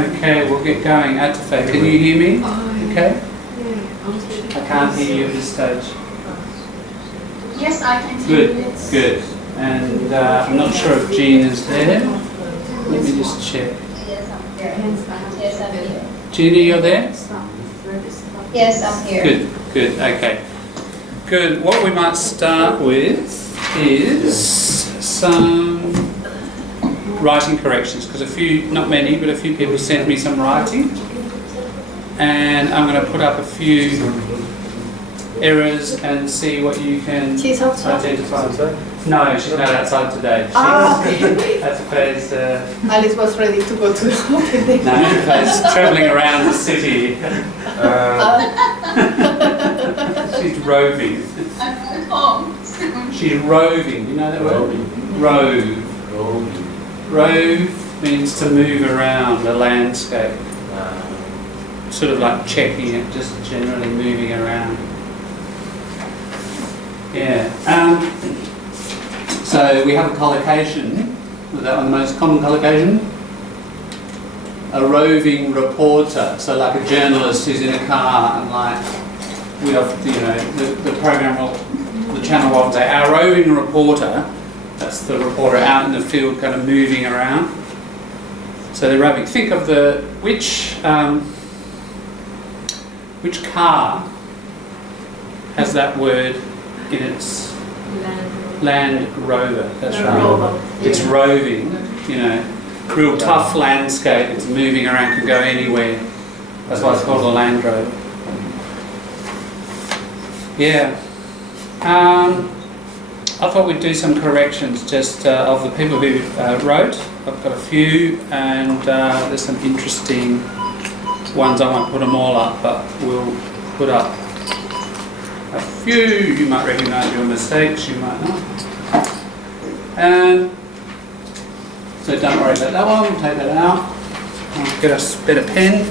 Okay, we'll get going. Atafe, can you hear me? Okay? I can't hear you at this stage. Yes, I can hear you. Good. And I'm not sure if Jean is there. Let me just check. Yes, I'm here. Jeannie, you're there? Yes, I'm here. Good, okay. Good. What we might start with is some writing corrections, because a few, not many, but a few people sent me some writing. And I'm going to put up a few errors and see what you can identify. No, she's not outside today. Atafe's Alice was ready to go to the open day. no, Atafe's travelling around the city. She's roving. I'm home. She's roving. You know that word? Rove. Rove means to move around a landscape. Sort of like checking it, just generally moving around. Yeah. So we have a collocation. Was that one the most common collocation? A roving reporter. So like a journalist who's in a car and like we often, you know, the program will, the channel will say our roving reporter. That's the reporter out in the field, kind of moving around. So they're roving. Think of which car has that word in its Land Rover. That's right. It's roving, you know, real tough landscape. It's moving around, can go anywhere. That's why it's called a Land Rover. Yeah. I thought we'd do some corrections just of the people who wrote. I've got a few, and there's some interesting ones. I won't put them all up, but we'll put up a few. You might recognise your mistakes, you might not. So don't worry about that one, we'll take that out. I'll get us a better pen.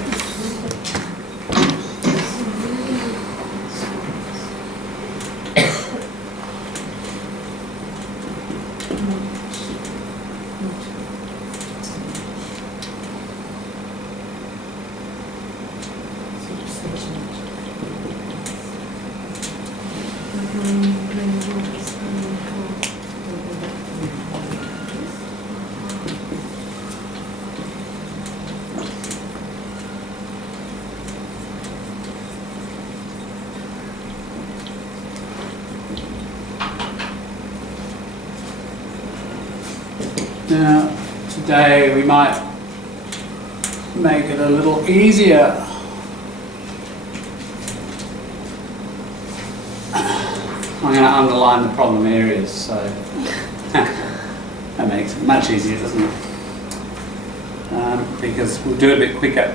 Now, today we might make it a little easier. I'm going to underline the problem areas, so that makes it much easier, doesn't it? Because we'll do it a bit quicker.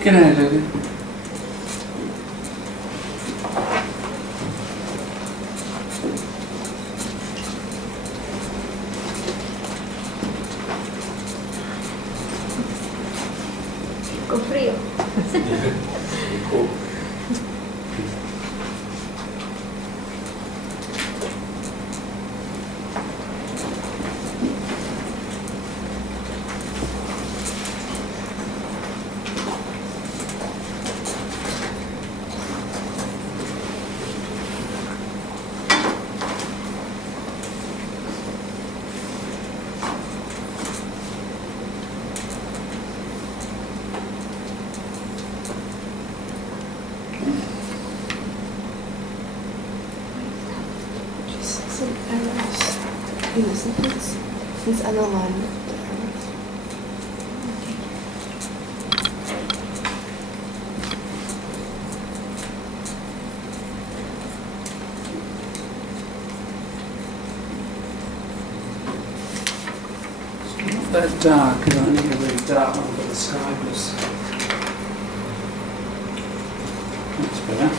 G'day, Lily. Con frío. Some errors in the sentence. Please underline the errors. Not that dark, because I need a really dark one for the sky was. That's better.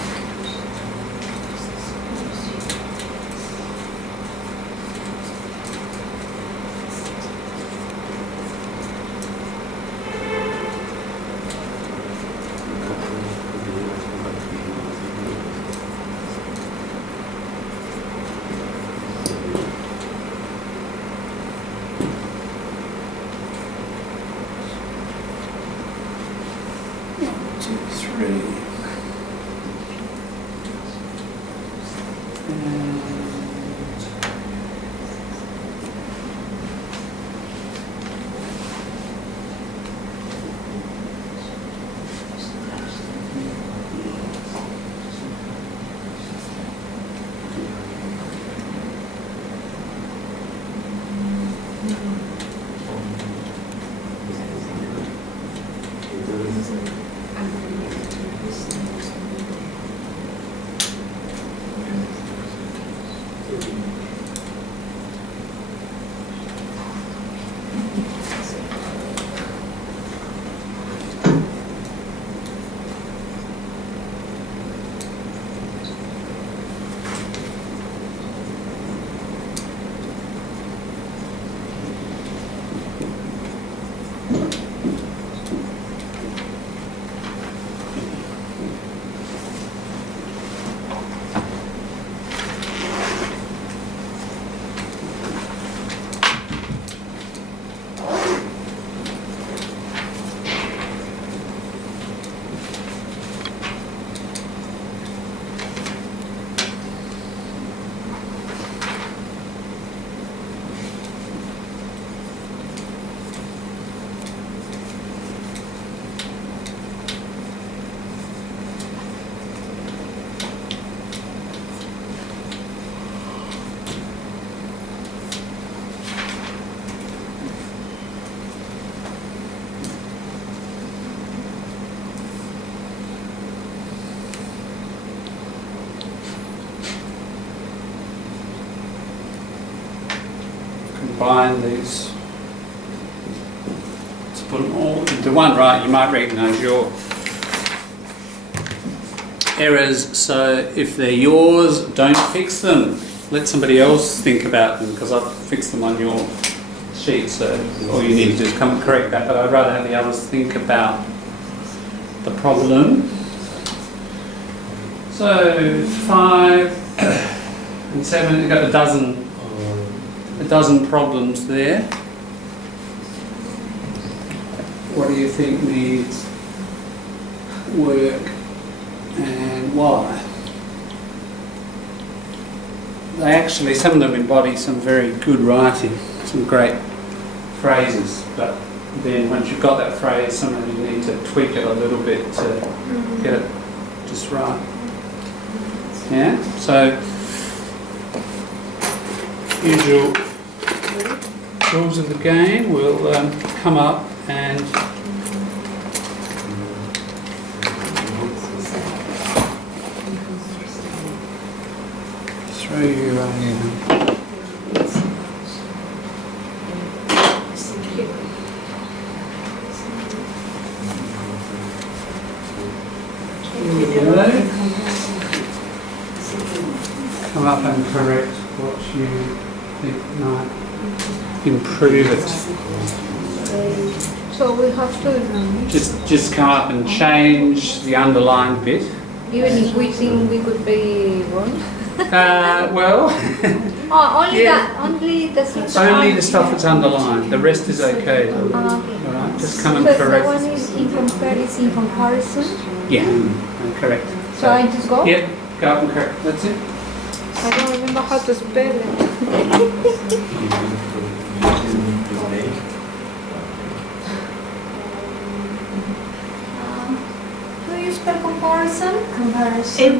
Combine these. Let's put them all into one, right? You might recognise your errors, so if they're yours, don't fix them. Let somebody else think about them, because I've fixed them on your sheet, so all you need to do is come and correct that, but I'd rather have the others think about the problem. So 5 and 7, you've got a dozen problems there. What do you think needs work and why? They actually, some of them embody some very good writing, some great phrases, but then once you've got that phrase, sometimes you need to tweak it a little bit to get it just right. Yeah, so usual rules of the game will come up and throw you come up and correct what you think might improve it. So we have to, Just come up and change the underlined bit. even if we think we could be wrong. Well, Oh, only Yeah. that, only the things. only the stuff that's underlined. The rest is okay. Okay. Alright, just come and So the correct. one is in comparison. Yeah, correct. So I just go. Yep, go up and correct. That's it. I don't remember how to spell it. Do you spell comparison? Comparison.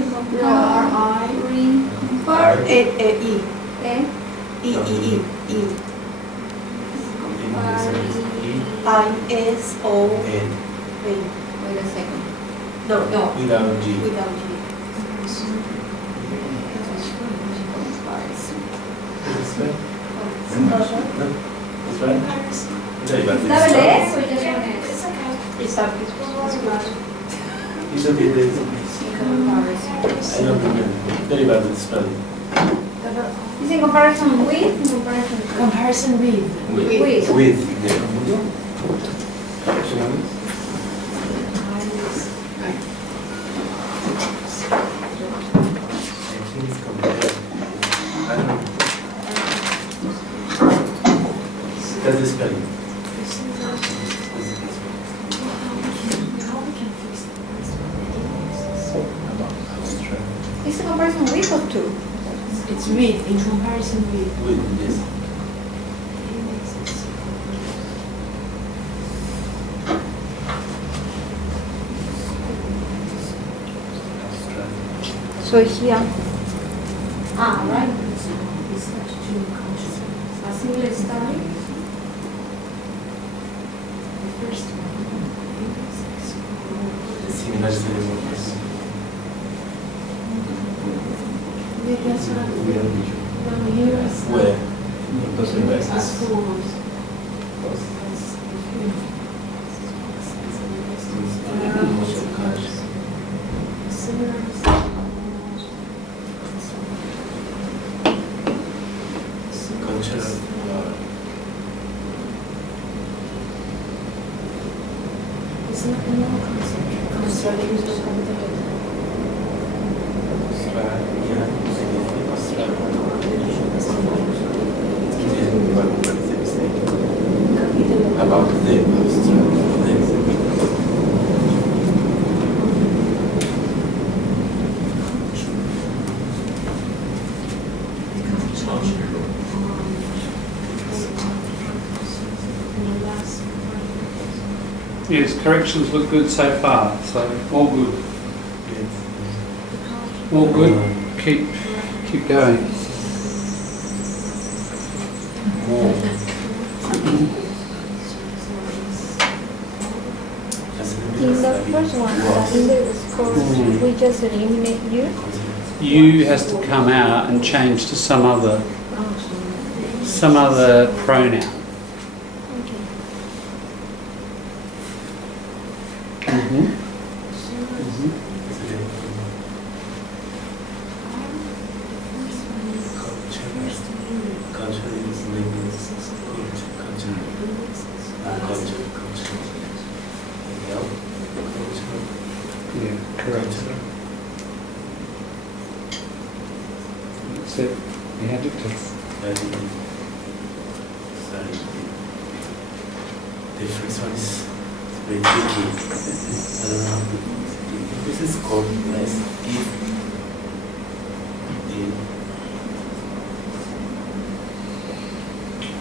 ISO. Wait a second. No. Without G. Without G. This way? That's right. ¿Double S o just one S? It's a bit. It's okay, there's Comparison. I don't remember. Very bad with spelling. Is in comparison with? Comparison with. With. With. I think it's compared. I don't know. That's the spelling. Is a comparison with or to? It's with, in comparison with. With this. So here, Ah, right. It's such to conscious. A single story. The first one. Similar ceremonies. Because We don't need you. well, years. Where? Doesn't As exist. schools. Cultural. It's not a new concept. Concept is the concept. About the abstract. Yes, corrections look good so far, so all good. All good. Keep going. More. in the first one, in the score, we just eliminate you. You has to come out and change to some other pronoun. Okay. Mm-hmm. Culture is linguistics. Culture. Yeah, correct. That's it. The adjective. Sorry. The first one is very tricky. I don't know how to. This is called less if.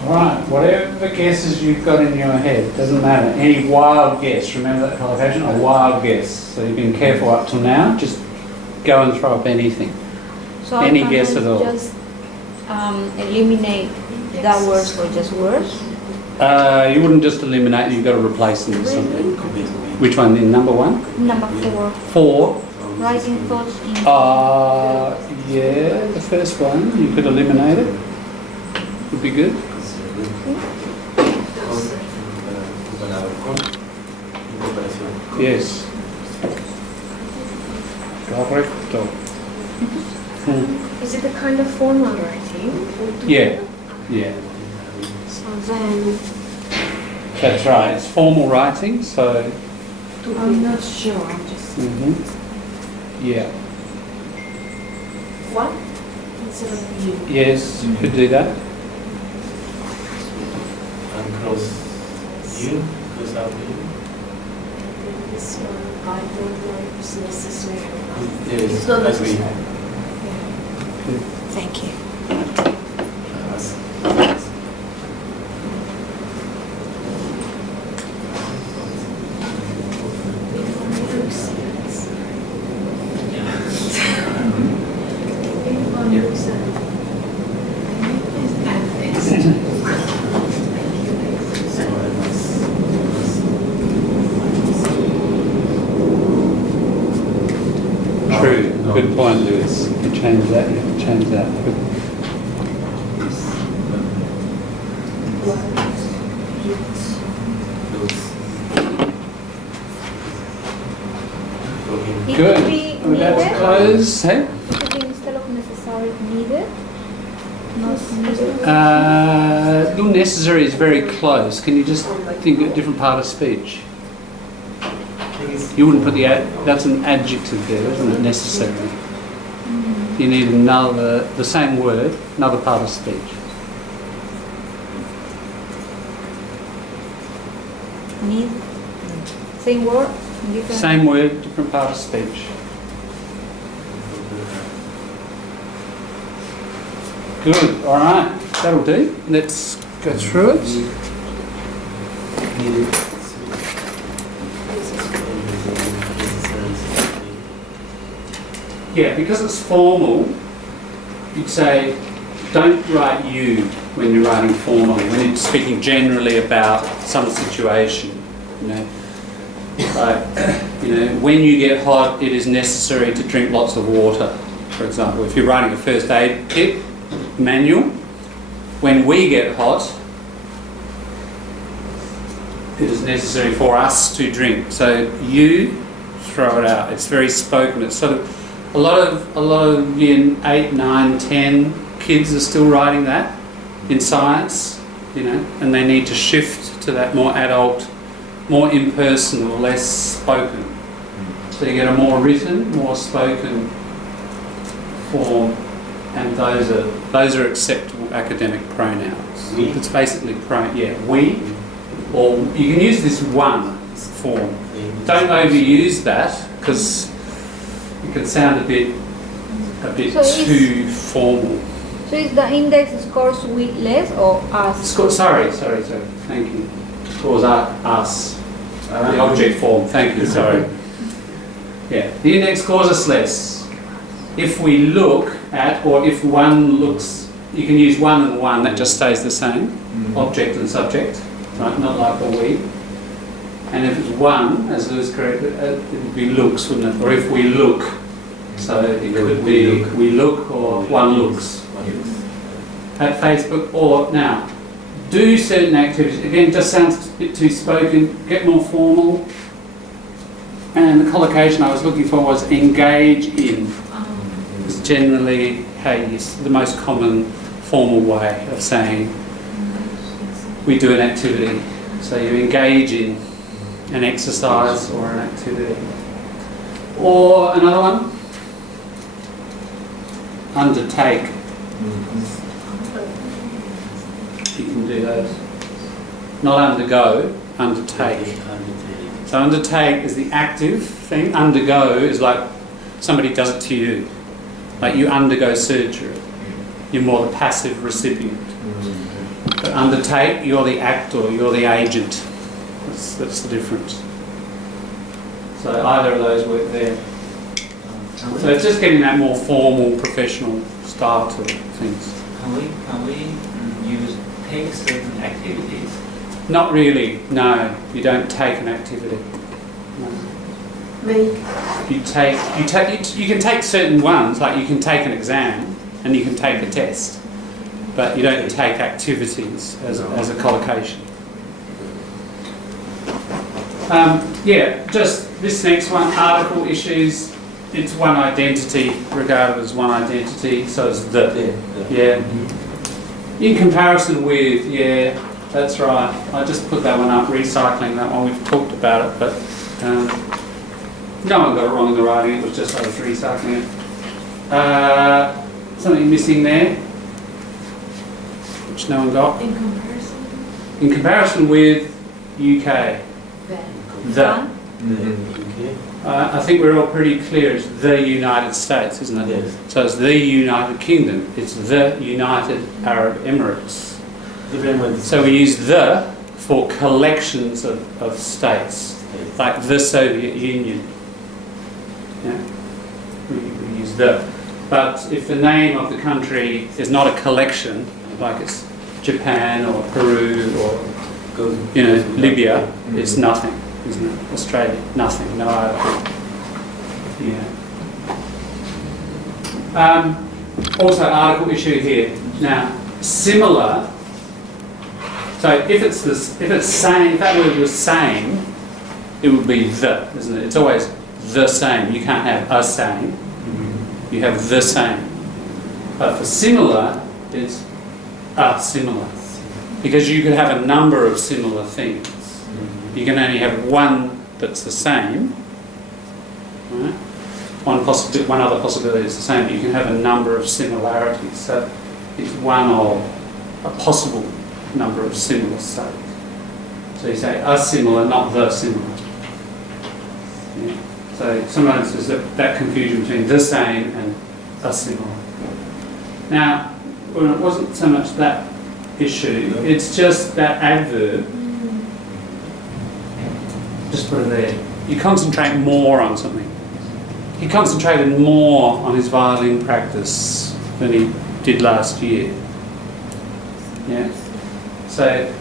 Alright, whatever guesses you've got in your head, doesn't matter. Any wild guess, remember that qualification? A wild guess. So you've been careful up till now, just go and throw up anything. So Any I can guess at all. just eliminate that words for just words. You wouldn't just eliminate, you've got to replace them with something. Which one then? Number one? Number 4, 4. writing thoughts in. Yeah, the first one, you could eliminate it. Would be good. Yes. Correcto. Is it a kind of formal writing? Yeah, yeah. So then, That's right. It's formal writing, so. I'm not sure. I'm just Yeah. what instead of you. Yes, you could do that. And close you, close out you. This one, I don't know if it's necessary. Yes, It's not agree. necessary. Thank you. True. Good point, Lewis. You change that, you have to change that. Good. It Good. could be We're about to needed. close. Hey? It could be instead of necessary, needed. Not needed. Your necessary is very close. Can you just think of a different part of speech? You wouldn't put that's an adjective there, isn't it? Necessary. You need the same word, another part of speech. Need. Same word, different. Same word, different part of speech. Good. All right. That'll do. Let's go through it. Need it. Yeah, because it's formal, you'd say, don't write you when you're writing formally, when you're speaking generally about some situation. You know, like, you know, when you get hot, it is necessary to drink lots of water, for example. If you're writing a first aid kit manual, when we get hot, it is necessary for us to drink. So you throw it out. It's very spoken. It's sort of a lot of year 8, 9, 10 kids are still writing that in science, you know, and they need to shift to that more adult, more impersonal, less spoken. So you get a more written, more spoken form, and those are acceptable academic pronouns. We? It's basically we, or you can use this one form. Don't overuse that because it can sound a bit So it's- too formal. So is the index scores with less or us? Sorry. Thank you. Scores us. The object form. Thank you. Sorry. Yeah. The index scores us less. If we look at, or if one looks, you can use one and one. That just stays the same. Object and subject. Right. Not like the we. And if it's one, as Lewis corrected, it would be looks, wouldn't it? Or if we look. So it could be we look or one looks. At Facebook, or now, do certain activities. Again, just sounds a bit too spoken, get more formal. And the collocation I was looking for was engage in. It's generally the most common formal way of saying we do an activity. So you engage in an exercise or an activity. Or another one, undertake. You can do those. Not undergo, undertake. So undertake is the active thing. Undergo is like somebody does it to you. Like you undergo surgery. You're more the passive recipient. But undertake, you're the actor, you're the agent. That's the difference. So either of those work there. So it's just getting that more formal, professional style to things. Can we use take certain activities? Not really, no. You don't take an activity. No. Make. You can take certain ones, like you can take an exam and you can take a test, but you don't take activities as a collocation. Just this next one, article issues. It's one identity, regarded as one identity, so it's the. Yeah. In comparison with, yeah, that's right. I just put that one up, recycling that one. We've talked about it, but no one got it wrong in the writing. It was just I was recycling it. Something missing there, which no one got. In comparison, In comparison with UK, the. I think we're all pretty clear. It's the United States, isn't it? Yes. So it's the United Kingdom. It's the United Arab Emirates. So we use the for collections of states, like the Soviet Union. Yeah? We use the. But if the name of the country is not a collection, like it's Japan or Peru or Libya, it's nothing, isn't it? Australia, nothing, no article. Yeah. Also, article issue here. Now, similar. So if that word was same, it would be the, isn't it? It's always the same. You can't have a same. You have the same. But for similar, it's a similar. Because you could have a number of similar things. You can only have one that's the same. Right? One other possibility is the same, but you can have a number of similarities. So it's one of a possible number of similar states. So you say a similar, not the similar. Yeah. So sometimes there's that confusion between the same and a similar. Now, well, it wasn't so much that issue, it's just that adverb. Just put it there. You concentrate more on something. He concentrated more on his violin practice than he did last year. Yeah. So,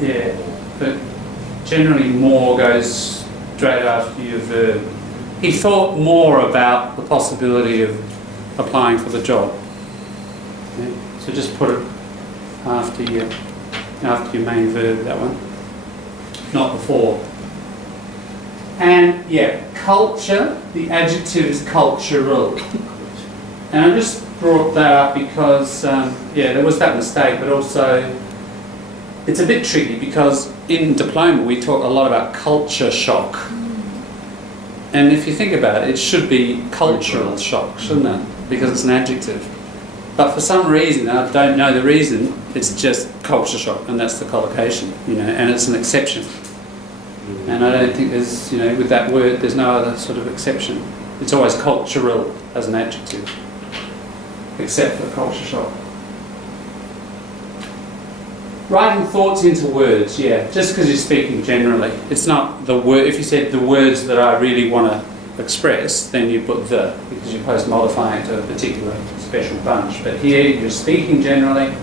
yeah, but generally more goes straight after your verb. He thought more about the possibility of applying for the job. Yeah. So just put it after your main verb, that one, not before. And yeah, culture, the adjective is cultural. And I just brought that up because, yeah, there was that mistake, but also it's a bit tricky because in diploma we talk a lot about culture shock. And if you think about it, it should be cultural shock, shouldn't it? Because it's an adjective. But for some reason, I don't know the reason, it's just culture shock, and that's the collocation, you know, and it's an exception. And I don't think there's, you know, with that word, there's no other sort of exception. It's always cultural as an adjective, except for culture shock. Writing thoughts into words, yeah, just because you're speaking generally. It's not the word, if you said the words that I really want to express, then you put the, because you're supposed to modify it to a particular special bunch. But here, you're speaking generally,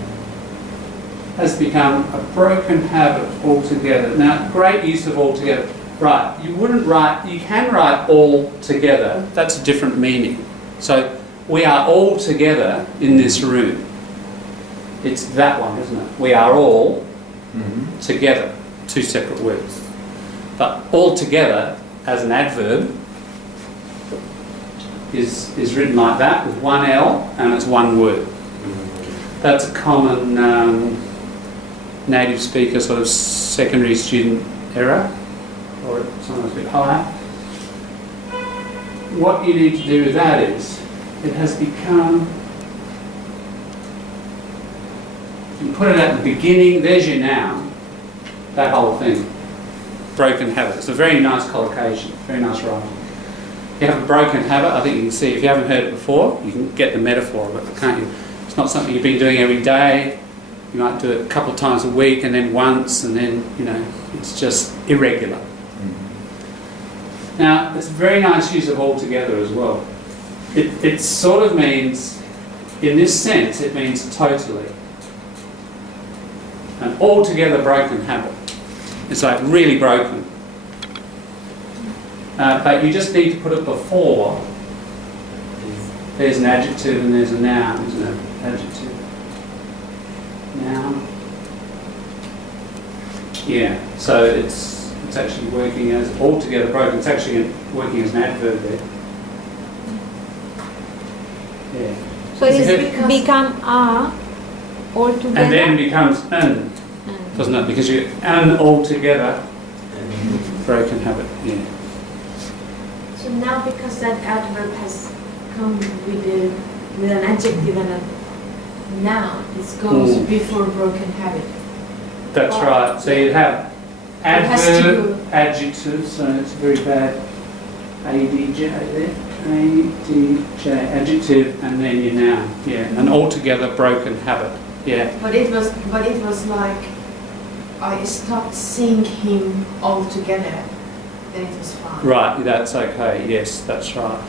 has become a broken habit altogether. Now, great use of altogether. Right, you can write all together. That's a different meaning. So, we are all together in this room. It's that one, isn't it? We are all together. Two separate words. But all together, as an adverb, is written like that, with one L, and it's one word. That's a common native speaker sort of secondary student error, or sometimes a bit higher. What you need to do with that is, it has become, you put it at the beginning, there's your noun, that whole thing. Broken habit. It's a very nice collocation, very nice writing. You have a broken habit, I think you can see, if you haven't heard it before, you can get the metaphor of it, can't you? It's not something you've been doing every day. You might do it a couple of times a week and then once, and then, you know, it's just irregular. Now, it's a very nice use of altogether as well. It sort of means, in this sense, it means totally. An altogether broken habit. It's like really broken. But you just need to put it before. There's an adjective and there's a noun, isn't it? Adjective. Noun. Yeah, so it's actually working as altogether broken. It's actually working as an adverb there. Yeah. So it's become a altogether. And then becomes an, doesn't it? Because you're an altogether broken habit. Yeah. So now because that adverb has come with an adjective and a noun, it goes before broken habit. That's right. So you'd have adverb, adjective, so it's very bad. ADJ there. ADJ, adjective, and then your noun. Yeah, an altogether broken habit. Yeah. But it was like I stopped seeing him altogether. Then it was fine. Right, that's okay. Yes, that's right.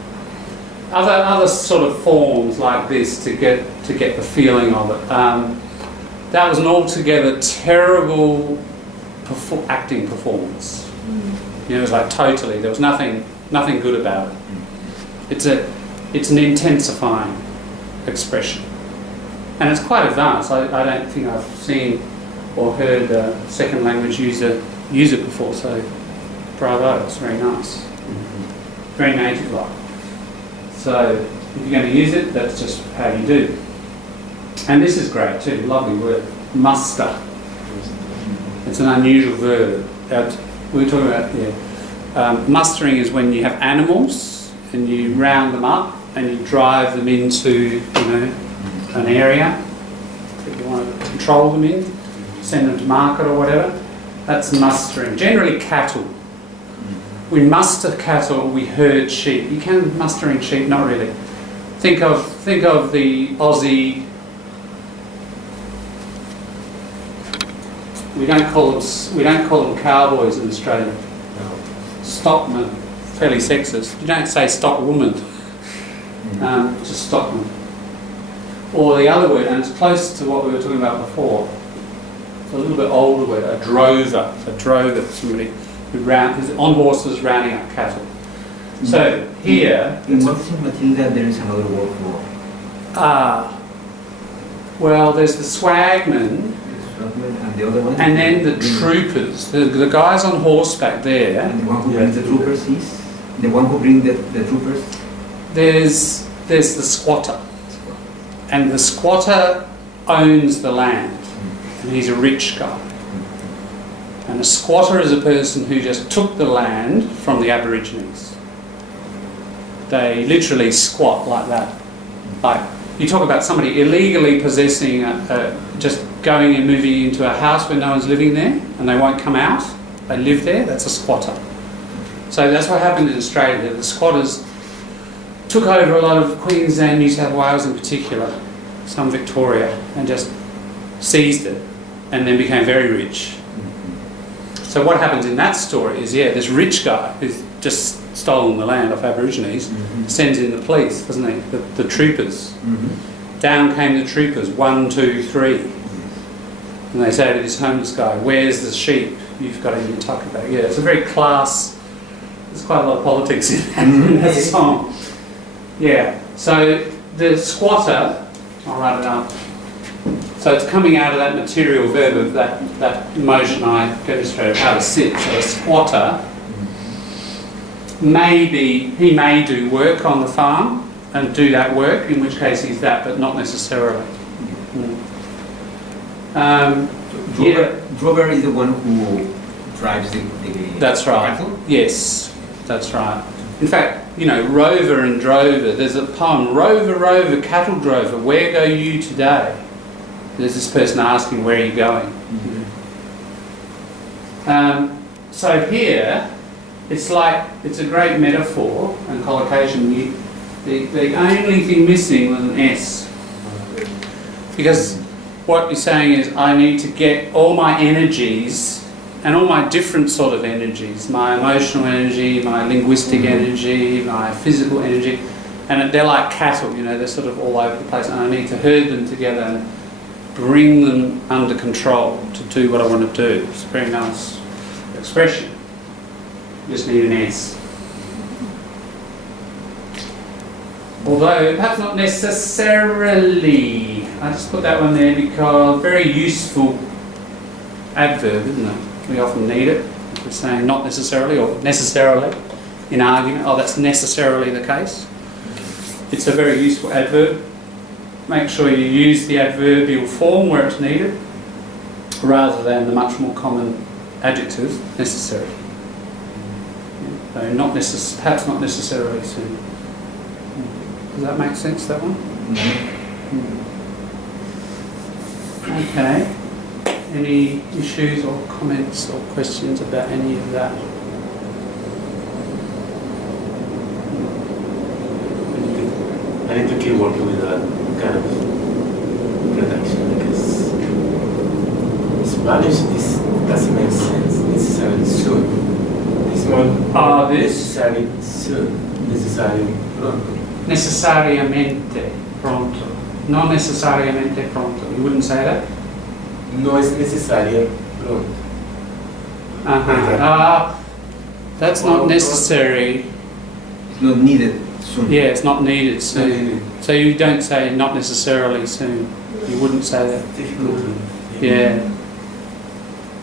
Other sort of forms like this to get the feeling of it. That was an altogether terrible acting performance. You know, it was like totally. There was nothing good about it. It's an intensifying expression, and it's quite advanced. I don't think I've seen or heard a second language user use it before. So, bravo! It's very nice, very native-like. So, if you're going to use it, that's just how you do. And this is great too. Lovely word, muster. It's an unusual verb. We were talking about mustering is when you have animals and you round them up and you drive them into, an area that you want to control them in, send them to market or whatever. That's mustering. Generally cattle. We muster cattle, we herd sheep. You can mustering sheep, not really. Think of the Aussie. We don't call them cowboys in Australia. No. Stockman, fairly sexist. You don't say stockwoman, just stockman. Or the other word, and it's close to what we were talking about before. It's a little bit older word, a drover. A drover, somebody who's on horses rounding up cattle. So here, In what is in Matilda there is another word for well, there's the swagman, and the other one? and then the troopers, the guys on horseback there. And the one who brings the troopers is? The one who brings the troopers? There's the squatter, and the squatter owns the land, and he's a rich guy. And a squatter is a person who just took the land from the Aborigines. They literally squat like that. Like, you talk about somebody illegally possessing, just going and moving into a house where no one's living there, and they won't come out. They live there, that's a squatter. So that's what happened in Australia. The squatters took over a lot of Queensland, New South Wales in particular, some Victoria, and just seized it, and then became very rich. So what happens in that story is, this rich guy who's just stolen the land off Aborigines sends in the police, doesn't he? The troopers. Down came the troopers, 1, 2, 3. And they say to this homeless guy, "Where's the sheep you've got in your tucker bag?" Yeah, it's a very class. There's quite a lot of politics in that song. Yeah. So the squatter, I'll write it up. So it's coming out of that material verb of that motion I demonstrated, how to sit. So a squatter, he may do work on the farm and do that work, in which case he's that, but not necessarily. Drover is the one who drives the That's right. cattle? Yes, that's right. In fact, rover and drover, there's a poem, "Rover, rover, cattle drover, where go you today?" There's this person asking, where are you going? So here, it's a great metaphor and collocation. The only thing missing was an S. Because what you're saying is, I need to get all my energies, and all my different sort of energies, my emotional energy, my linguistic energy, my physical energy, and they're like cattle, they're sort of all over the place, and I need to herd them together and bring them under control to do what I want to do. It's a very nice expression. You just need an S. Although, perhaps not necessarily. I just put that one there because very useful adverb, isn't it? We often need it. If we're saying not necessarily or necessarily in argument, that's necessarily the case. It's a very useful adverb. Make sure you use the adverbial form where it's needed, rather than the much more common adjective, necessary. So perhaps not necessarily soon. Does that make sense, that one? Okay. Any issues or comments or questions about any of that? I need to keep working with that kind of reduction because Spanish doesn't make sense necessarily soon. This one This? necessarily soon, necessarily pronto. Necessariamente pronto. No necessariamente pronto. You wouldn't say that? No es necesaria pronto. That's not necessary. It's not needed soon. Yeah, it's not needed soon. So you don't say not necessarily soon. You wouldn't say that. Difficult. Yeah.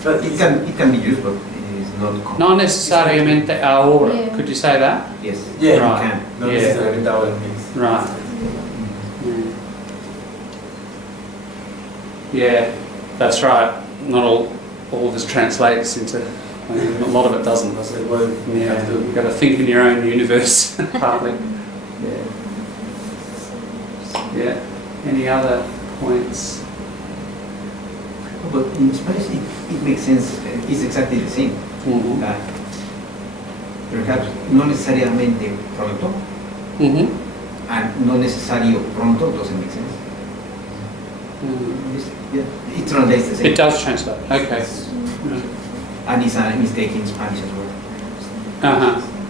But It can be used, but it is not common. No necesariamente ahora. Yeah. Could you say that? Yes. Yeah, Right. You can. no Yeah. necesariamente ahora means. Right. Yeah, that's right. Not all of this translates into. A lot of it doesn't, does it? Well, you Yeah, have to. you've got to think in your own universe, partly. Yeah. Any other points? But in Spanish, it makes sense. It's exactly the same. Mm-hmm. Perhaps no necesariamente pronto, and no necesario pronto doesn't make sense. Yeah, it translates the same. It does translate. Okay. And it's a mistake in Spanish as well.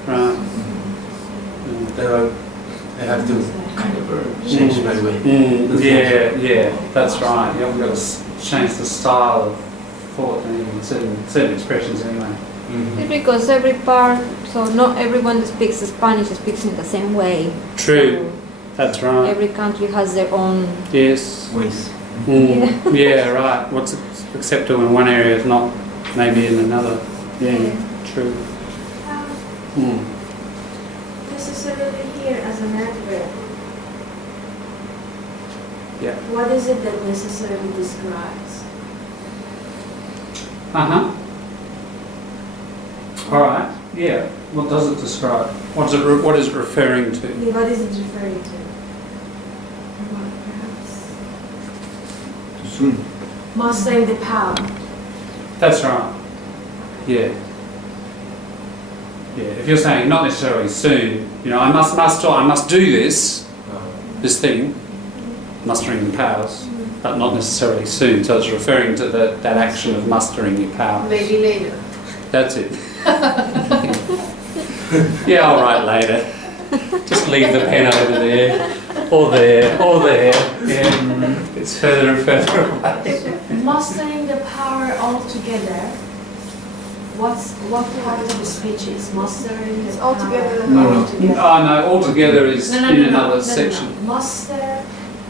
Right. They have to kind of change right away. Yeah, that's right. Yeah, we've got to change the style of thought and certain expressions anyway. It's because every part, so not everyone that speaks Spanish speaks in the same way. True. That's So right. every country has their own. Yes. Ways. Yeah, right. What's acceptable in one area is not maybe in another. Yeah, true. Necessarily here as an adverb. Yeah. What is it that necessarily describes? All right. Yeah. What does it describe? What is it referring to? Yeah, what is it referring to? What, perhaps? Too soon. Mastering the power. That's right. Yeah. Yeah. If you're saying not necessarily soon, I must do this thing, mustering your powers, but not necessarily soon. So it's referring to that action of mustering your powers. Maybe later. That's it. Yeah, I'll write later. Just leave the pen over there, or there, or there. Yeah, it's further and further away. Mastering the power altogether. What part of the speech is mastering the all power together. No. altogether? Oh no, altogether is No, in another section. Master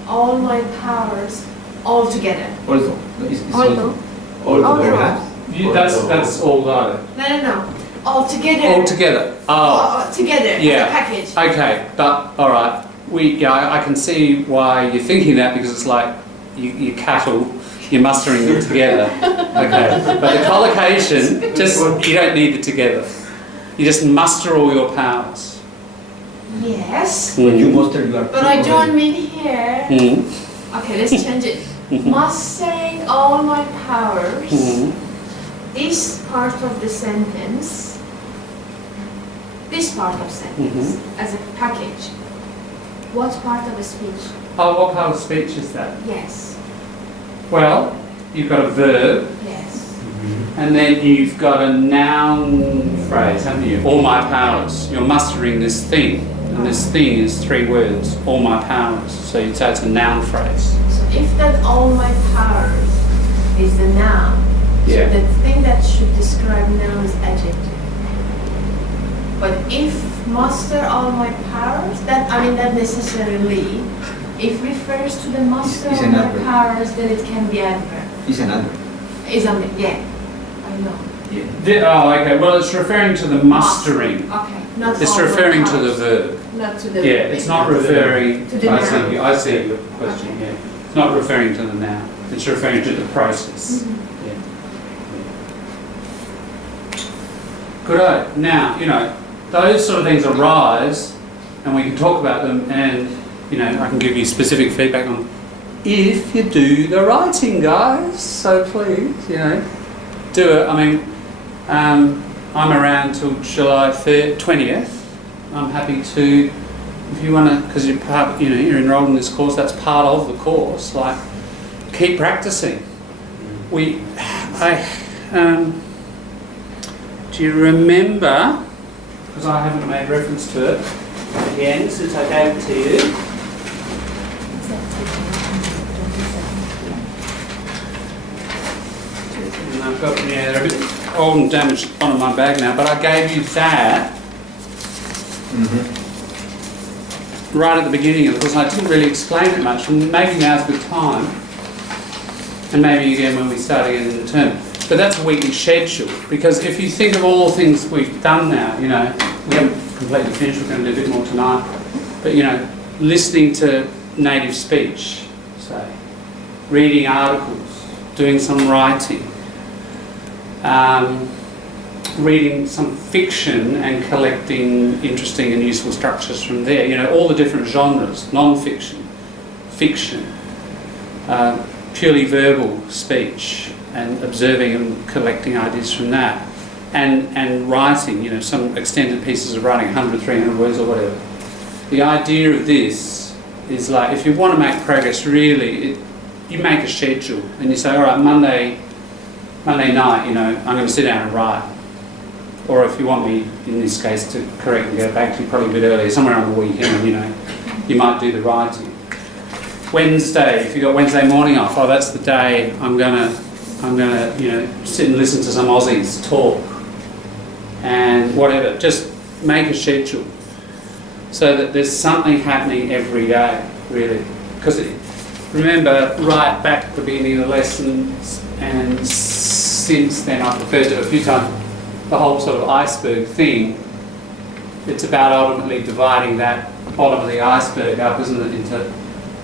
all my powers all together. Also. It's Although. also perhaps. That's although. No. All together. Altogether. Oh. Together. Yeah. As a package. Okay, but all right. I can see why you're thinking that, because it's like you cattle. You're mustering them together. Okay, but the collocation, you don't need the together. You just muster all your powers. Yes. When you muster your. But I don't mean here. Okay, let's change it. Mm-hmm. Mastering all my powers. Mm-hmm. This part of the sentence. This part of sentence as a package. What part of a speech? Oh, what part of speech is that? Yes. Well, you've got a verb, Yes. and then you've got a noun phrase, haven't you? All my powers. You're mustering this thing, and this thing is 3 words. All my powers. So you'd say it's a noun phrase. So if that all my powers is the noun, Yeah. so the thing that should describe noun is adjective. But if master all my powers, that necessarily, if refers to the master It's of an my adverb. powers, then it can be adverb. It's an adverb. Yeah, I know. Oh, okay. Well, it's referring to the mustering. Okay, not It's all my referring to the powers. verb. Not to the Yeah, it's not referring. To the I noun. see your question. Yeah, it's not referring to the noun. It's referring to the process. Yeah. Good. Now, those sort of things arise, and we can talk about them, and I can give you specific feedback on if you do the writing, guys. So please, do it. I mean, I'm around till July 20th. I'm happy to, if you want to, because you're you're enrolled in this course. That's part of the course. Like, keep practicing. Do you remember? Because I haven't made reference to it again since I gave it to you. And I've got, they're a bit old and damaged on my bag now, but I gave you that right at the beginning of the course. I didn't really explain it much, and maybe now's a good time, and maybe again when we start again in the term. But that's a weekly schedule, because if you think of all the things we've done now, we haven't completely finished, we're going to do a bit more tonight, but listening to native speech, say, reading articles, doing some writing, reading some fiction and collecting interesting and useful structures from there, all the different genres, non-fiction, fiction, purely verbal speech, and observing and collecting ideas from that, and writing, some extended pieces of writing, 100, 300 words or whatever. the idea of this is like, if you want to make progress, really, you make a schedule and you say, all right, Monday night, you know, I'm going to sit down and write. Or if you want me, in this case, to correct and get back to you probably a bit earlier, somewhere on the weekend, you know, you might do the writing. Wednesday, if you've got Wednesday morning off, oh, that's the day I'm gonna, you know, sit and listen to some Aussies talk and whatever. Just make a schedule so that there's something happening every day, really. Because remember, right back at the beginning of the lessons, and since then I've referred to it a few times, the whole sort of iceberg thing, it's about ultimately dividing that bottom of the iceberg up, isn't it, into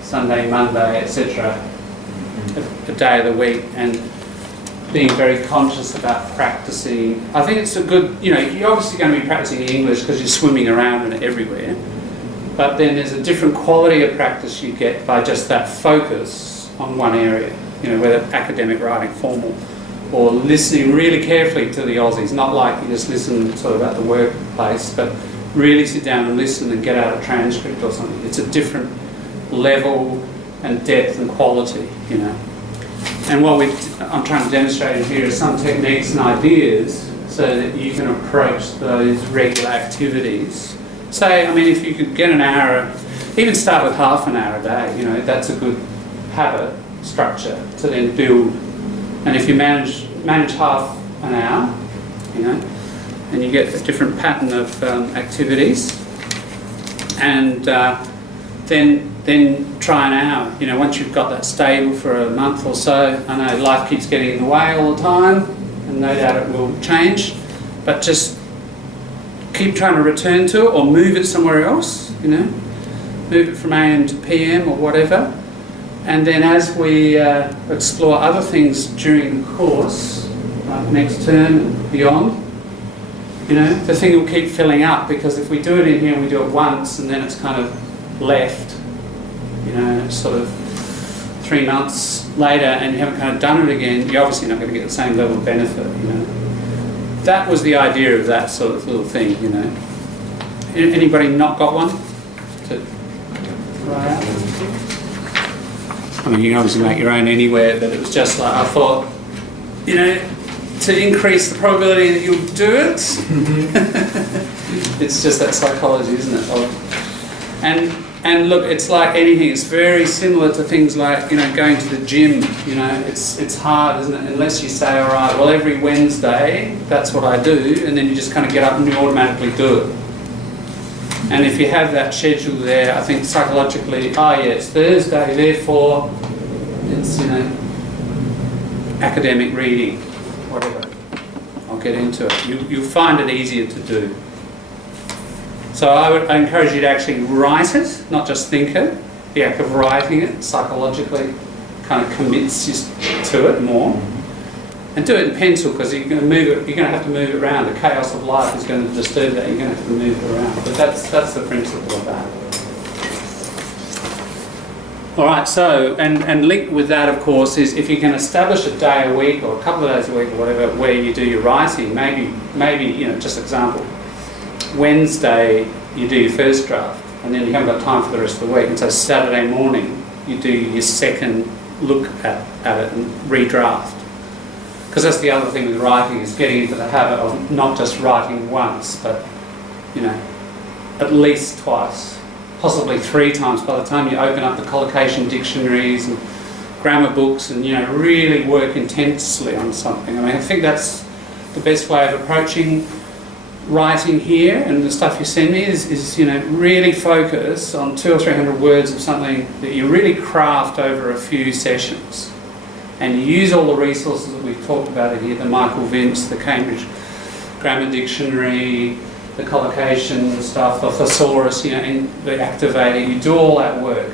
Sunday, Monday, etc., a day of the week, and being very conscious about practicing. I think it's a good, you know, you're obviously going to be practicing English because you're swimming around in it everywhere, but then there's a different quality of practice you get by just that focus on one area, you know, whether academic writing, formal, or listening really carefully to the Aussies, not like you just listen sort of at the workplace, but really sit down and listen and get out a transcript or something. It's a different level and depth and quality, you know. And what I'm trying to demonstrate here is some techniques and ideas so that you can approach those regular activities. Say, I mean, if you could get an hour, even start with half an hour a day, you know, that's a good habit structure to then build. And if you manage half an hour, you know, and you get a different pattern of activities, and then try an hour. You know, once you've got that stable for a month or so, I know life keeps getting in the way all the time, and no doubt it will change, but just keep trying to return to it or move it somewhere else, you know, move it from AM to PM or whatever. And then as we explore other things during the course, like next term and beyond, you know, the thing will keep filling up, because if we do it in here and we do it once and then it's kind of left, you know, it's sort of 3 months later and you haven't kind of done it again, you're obviously not going to get the same level of benefit, you know. That was the idea of that sort of little thing, you know. Anybody not got one to try out? I mean, you can obviously make your own anywhere, but it was just like, I thought, you know, to increase the probability that you'll do it. It's just that psychology, isn't it? And look, it's like anything. It's very similar to things like, you know, going to the gym. You know, it's hard, isn't it? Unless you say, all right, well, every Wednesday, that's what I do, and then you just kind of get up and you automatically do it. And if you have that schedule there, I think psychologically, oh yeah, it's Thursday, therefore it's, you know, academic reading, whatever. I'll get into it. You'll find it easier to do. So I encourage you to actually write it, not just think it. The act of writing it psychologically kind of commits you to it more. And do it in pencil, because you're going to move it. You're going to have to move it around. The chaos of life is going to disturb that. You're going to have to move it around. But that's the principle of that. All right. So and linked with that, of course, is if you can establish a day a week or a couple of days a week or whatever where you do your writing. Maybe you know, just example. Wednesday you do your first draft, and then you haven't got time for the rest of the week. And so Saturday morning you do your second look at it and redraft. Because that's the other thing with writing, is getting into the habit of not just writing once, but, you know, at least twice, possibly 3 times by the time you open up the collocation dictionaries and grammar books and, you know, really work intensely on something. I mean, I think that's the best way of approaching writing here, and the stuff you send me is you know, really focus on 200 or 300 words of something that you really craft over a few sessions. And you use all the resources that we've talked about here, the Michael Vince, the Cambridge Grammar Dictionary, the collocation stuff, the thesaurus, you know, and the activator. You do all that work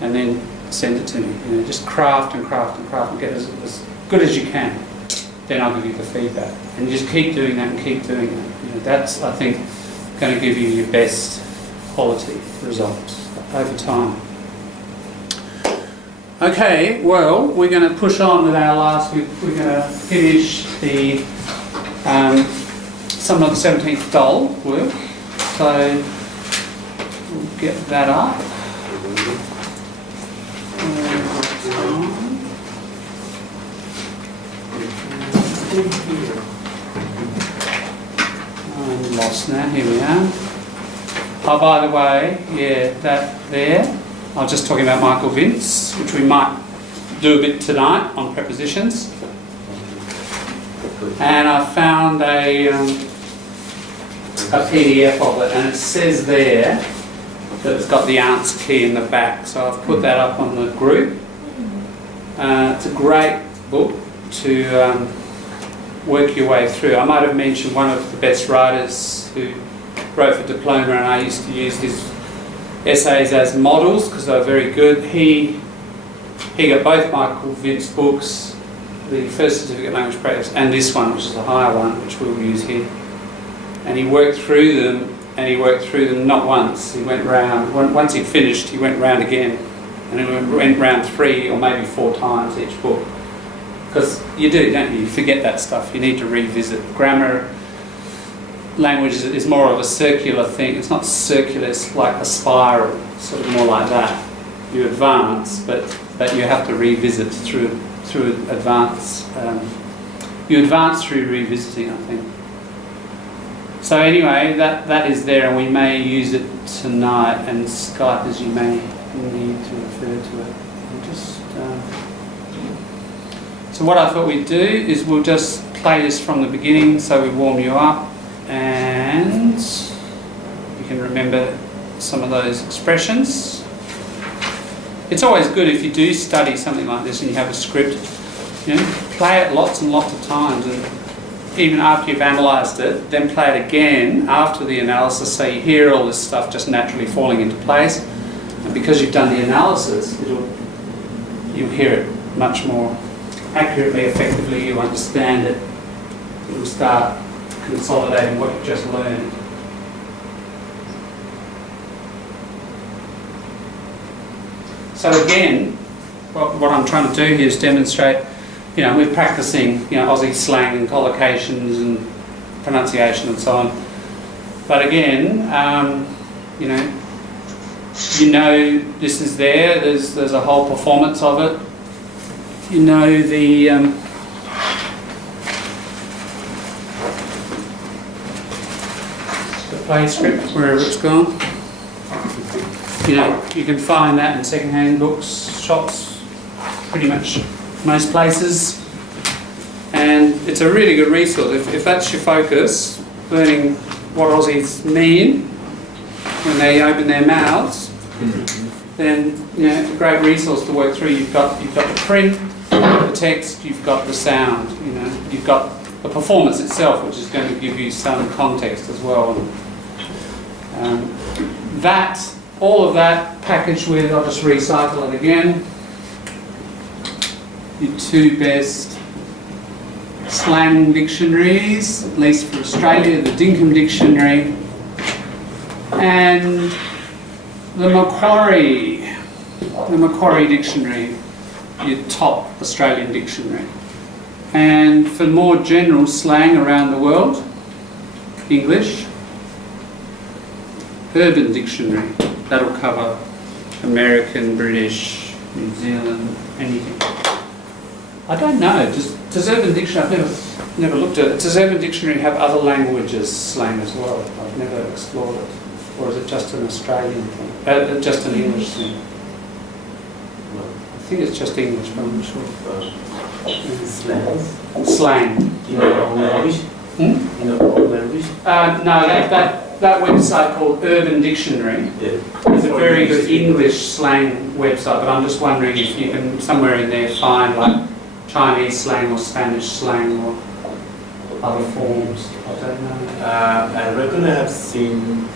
and then send it to me. You know, just craft and craft and craft and get as good as you can. Then I'll give you the feedback. And you just keep doing that and keep doing that. You know, that's, I think, going to give you your best quality results over time. Okay, well, we're going to push on with our last. We're going to finish the some of the 17th doll work. So get that up. I'm lost now, here we are. Oh, by the way, yeah, that there, I was just talking about Michael Vince, which we might do a bit tonight on prepositions. And I found a PDF of it, and it says there that it's got the ounce key in the back, so I've put that up on the group. It's a great book to work your way through. I might have mentioned one of the best writers who wrote for diploma, and I used to use his essays as models because they were very good. He got both Michael Vince books, the First Certificate Language Practice and this one, which is the higher one, which we'll use here. And he worked through them, and he worked through them not once. He went round, once he'd finished, he went round again. And he went round 3 or maybe 4 times each book. Because you do, don't you? You forget that stuff. You need to revisit. Grammar, language is more of a circular thing. It's not circular, it's like a spiral, sort of more like that. You advance, but you have to revisit through advance. You advance through revisiting, I think. So anyway, that is there, and we may use it tonight, and Skype, as you may need to refer to it. So what I thought we'd do is we'll just play this from the beginning so we warm you up, and you can remember some of those expressions. It's always good if you do study something like this and you have a script, play it lots and lots of times, and even after you've analysed it, then play it again after the analysis so you hear all this stuff just naturally falling into place. And because you've done the analysis, you'll hear it much more accurately, effectively, you understand it. It'll start consolidating what you've just learned. So again, what I'm trying to do here is demonstrate, we're practicing, Aussie slang and collocations and pronunciation and so on. But again, this is there. There's a whole performance of it. The play script, wherever it's gone. You can find that in second-hand books, shops, pretty much most places. And it's a really good resource. If that's your focus, learning what Aussies mean when they open their mouths, then it's a great resource to work through. You've got the print, the text, you've got the sound, you've got the performance itself, which is going to give you some context as well. All of that packaged with, I'll just recycle it again, your 2 best slang dictionaries, at least for Australia, the Dinkum Dictionary and the Macquarie Dictionary, your top Australian dictionary. And for more general slang around the world, English, Urban Dictionary. That'll cover American, British, New Zealand, anything. I don't know, does Urban Dictionary, I've never looked at it, does Urban Dictionary have other languages slang as well? I've never explored it. Or is it just an Australian thing? Just an English thing? I think it's just English, but I'm not sure. Slang. You know all language? You know all language? No, that website called Urban Dictionary is a very good English slang website, but I'm just wondering if you can somewhere in there find like Chinese slang or Spanish slang or other forms. I don't know. I reckon I have seen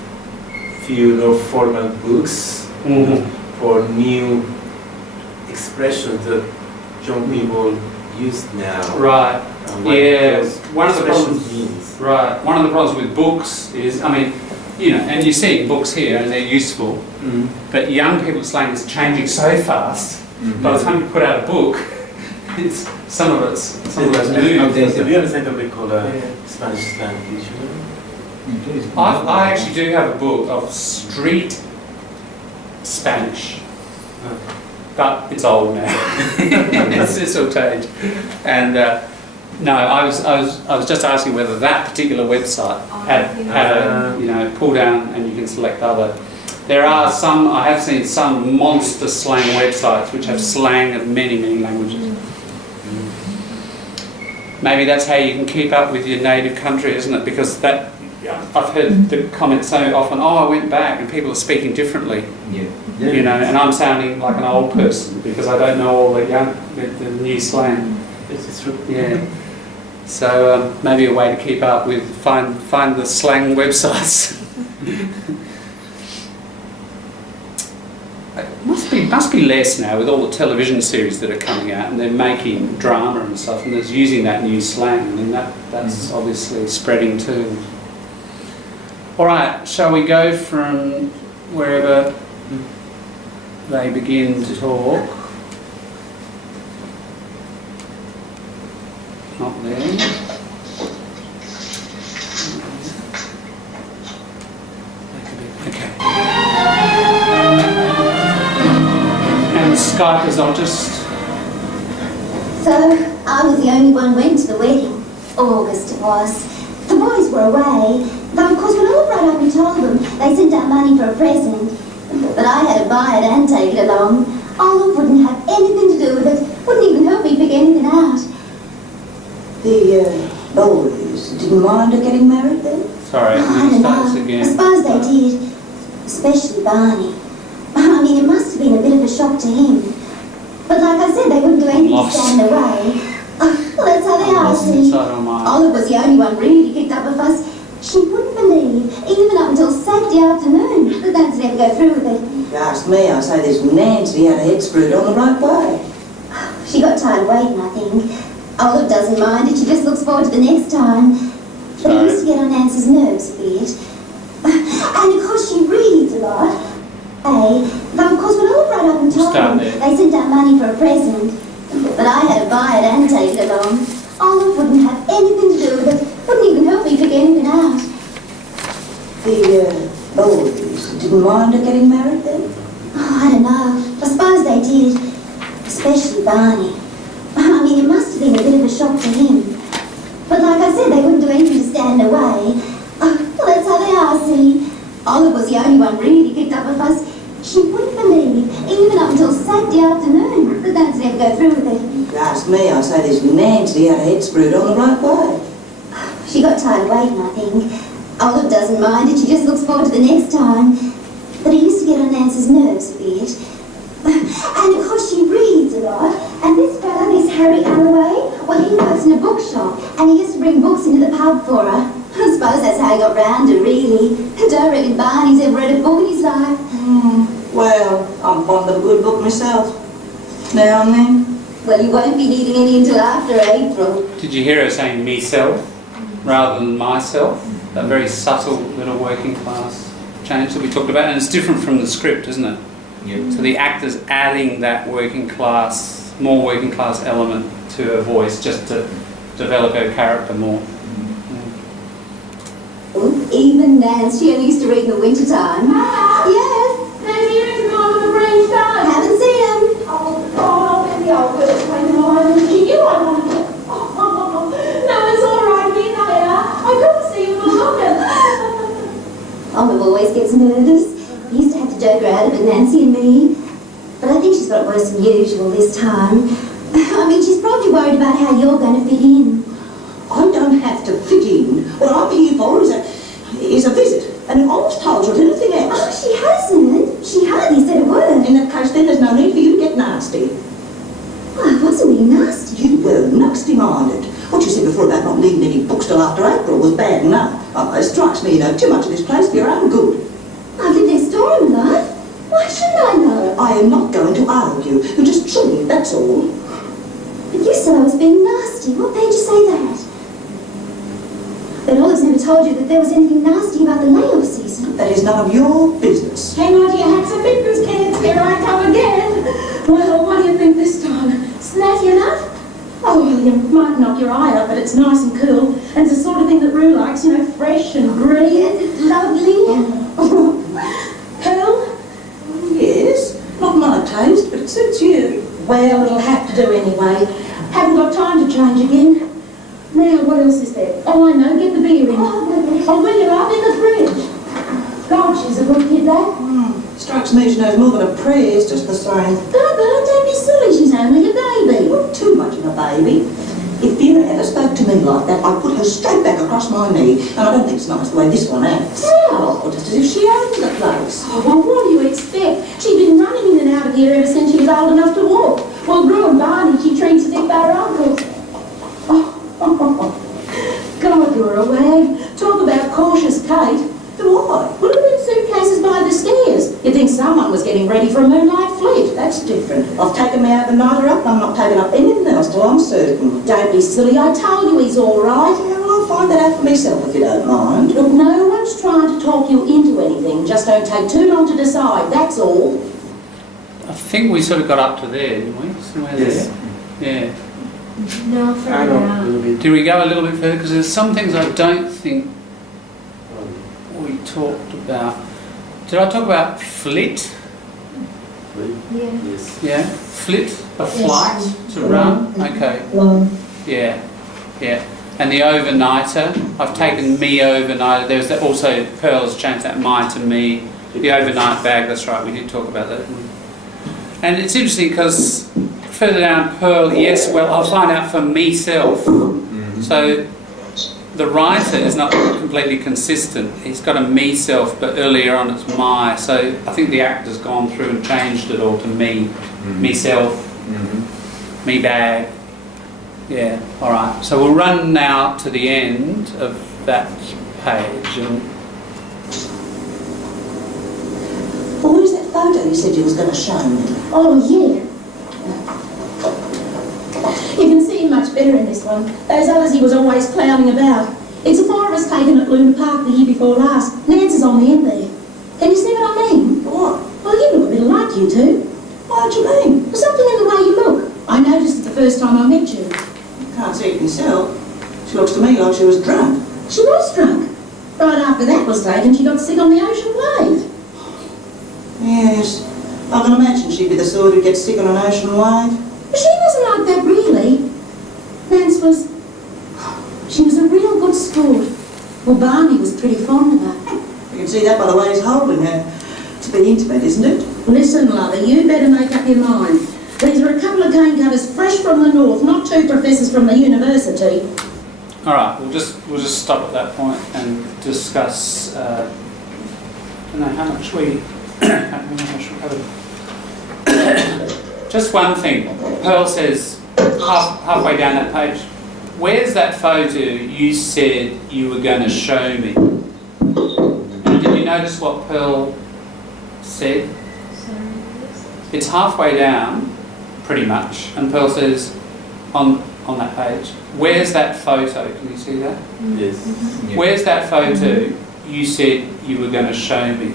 few formal books for new expressions that young people use now. Right. Yeah. One of the problems. Means. Right. One of the problems with books is, and you're seeing books here and they're useful, but young people's slang is changing so fast. By the time you put out a book, some of it's new. To be honest, I don't recall a Spanish slang dictionary. I actually do have a book of street Spanish. But it's old now. It's all changed. And no, I was just asking whether that particular website had a pull down and you can select other. There are some, I have seen some monster slang websites which have slang of many, many languages. Maybe that's how you can keep up with your native country, isn't it? Because that, I've heard the comment so often, I went back and people are speaking differently. Yeah. And I'm sounding like an old person because I don't know all the new slang. It's true. Yeah. So maybe a way to keep up with, find the slang websites. It must be less now with all the television series that are coming out and they're making drama and stuff and there's using that new slang and that's obviously spreading too. Alright, shall we go from wherever they begin to talk? Not there. Okay. And Skypers, I'll just... So, I was the only one went to the wedding. August it was. The boys were away. Though, of course, when I brought up and told them, they sent out money for a present. But I had to buy it and take it along. Olive wouldn't have anything to do with it. Wouldn't even help me pick anything out. The boys didn't mind her getting married then? Sorry, I let me don't start this know. again. I suppose they did. Especially Barney. I mean, it must have been a bit of a shock to him. But like I said, they wouldn't do anything to stand in the way. Well, that's how they are, Lost see. inside on my... Olive was the only one really kicked up a fuss. She wouldn't believe, even up until Saturday afternoon, that Nancy ever go through with it. If you ask me, I say this Nancy had her head screwed on the right way. She got tired of waiting, I think. Olive doesn't mind it, she just looks forward to the next time. But it used to get on Nancy's nerves a bit. And of course she reads a lot. Hey, though of course when Olive brought up and told them, they sent out money for a present. But I had to buy it and take it along. Olive wouldn't have anything to do with it. Wouldn't even help me pick anything out. The boys didn't mind her getting married then? Oh, I don't know. I suppose they did. Especially Barney. I mean, it must have been a bit of a shock to him. But like I said, they wouldn't do anything to stand in the way. Well, that's how they are, see. Olive was the only one really kicked up a fuss. She wouldn't believe, even up until Saturday afternoon, that Nancy ever go through with it. If you ask me, I say this Nancy had her head screwed on the right way. She got tired of waiting, I think. Olive doesn't mind it, she just looks forward to the next time. But it used to get on Nancy's nerves a bit. And of course she reads a lot. And this fella, this Harry Alloway, well, he works in a bookshop and he used to bring books into the pub for her. I suppose that's how he got round her, really. I don't reckon Barney's ever read a book in his life. Well, I'm fond of a good book myself. Now and then. Well, you won't be needing any until after April. Did you hear her saying me-self rather than myself? That very subtle little working class change that we talked about. And it's different from the script, isn't it? Yeah. So the actor's adding that working class, more working class element to her voice just to develop her character more. Oh, even Nancy only used to read in the winter time. Yes. Nancy, you're going to the Grange I haven't seen him. Oh, maybe I'll put it when I'm looking you. I want to. No, it's all right, me there. I couldn't see you for looking. Olive always gets nervous. We used to have to joke her out of it, Nancy and me. But I think she's got it worse than usual this time. I mean, she's probably worried about how you're going to fit in. I don't have to fit in. What I'm here for is a visit. And if Olive's told you anything Oh, else... she hasn't. She hardly said a word. In that case, then there's no need for you to get nasty. Oh, I wasn't being nasty. You were nasty-minded. What you said before about not needing any books till after April was bad enough. It strikes me you know too much of this place for your own good. I've lived next door in my life. Why shouldn't I know? I am not going to argue. You just shouldn't, that's all. But you said I was being nasty. What made you say that? But Olive's never told you that there was anything nasty about the layoff season. That is none of your business. Hang on to your hats and mittens, kids. Here I come again. Well, what do you think this time? Snazzy enough? Oh, well, you might knock your eye out, but it's nice and cool. And it's the sort of thing that Rue likes, you know, fresh and green. Yes, it's lovely. Cool? Yes. it suits you. Well, it'll have to do anyway. Haven't got time to change again. Now, what else is there? Oh, I know, get the beer in. Oh, will you up in the fridge? God, she's a good kid, that. Strikes me she knows more than a prayer, it's just the same. Don't be silly, she's only a baby. Not too much of a baby. If Vera ever spoke to me like that, I'd put her straight back across my knee, and I don't think it's nice the way this one acts. How? Oh, just as if she owned the place. Oh, well, what do you expect? She's been running in and out of here ever since she was old enough to walk. Well, Gru and Barney, she treats as if they were uncles. God, you're a wag. Talk about cautious, Kate. Do I? Well, look at suitcases by the stairs. You'd think someone was getting ready for a moonlight fleet. That's different. I've taken my overnighter up, and I'm not taking up anything else till I'm certain. Don't be silly. I told you he's all right. Yeah, well, I'll find that out for myself if you don't mind. Look, no one's trying to talk you into anything. Just don't take too long to decide, that's all. I think we sort of got up to there, didn't we? Somewhere Yes. there. Yeah. No, I further know, a out. little bit. Do we go a little bit further? Because there's some things I don't think we talked about. Did I talk about flit? Yeah. Yes. Yeah, flit, a flight to run. Okay. Yeah, yeah. And the overnighter, I've taken me overnighter. There's also Pearl's changed that my to me. The overnight bag. That's right. We did talk about that. Didn't we? And it's interesting because further down, Pearl. Yes. Well, I'll find out for myself. So the writer is not completely consistent. He's got a me-self, but earlier on it's my. So I think the actor's gone through and changed it all to me, me-self, me bag. Yeah, all right. So we'll run now to the end of that page. And Well, where's that photo you said you was going to show me? Oh, yeah. You can see him much better in this one. Those others he was always clowning about. It's the four of us taken at Luna Park the year before last. Nancy's on the end there. Can you see what I mean? What? Well, you look a bit like you two. What do you mean? There's something in the way you look. I noticed it the first time I met you. Can't see it myself. She looks to me like she was drunk. She was drunk. Right after that was taken, she got sick on the ocean wave. Yes. I can imagine she'd be the sort who gets sick on an ocean wave. But she wasn't like that, really. Nance was... She was a real good sport. Well, Barney was pretty fond of her. You can see that by the way he's holding her. It's a bit intimate, isn't it? Listen, lover, you better make up your mind. These are a couple of cane cutters fresh from the north, not two professors from the university. all right, we'll just stop at that point and discuss. I don't know how much we. Can't remember how much we covered. Just one thing. Pearl says halfway down that page. Where's that photo you said you were going to show me? And did you notice what Pearl said? It's halfway down, pretty much, and Pearl says on that page, where's that photo? Can you see that? Yes. Yeah. Where's that photo you said you were going to show me?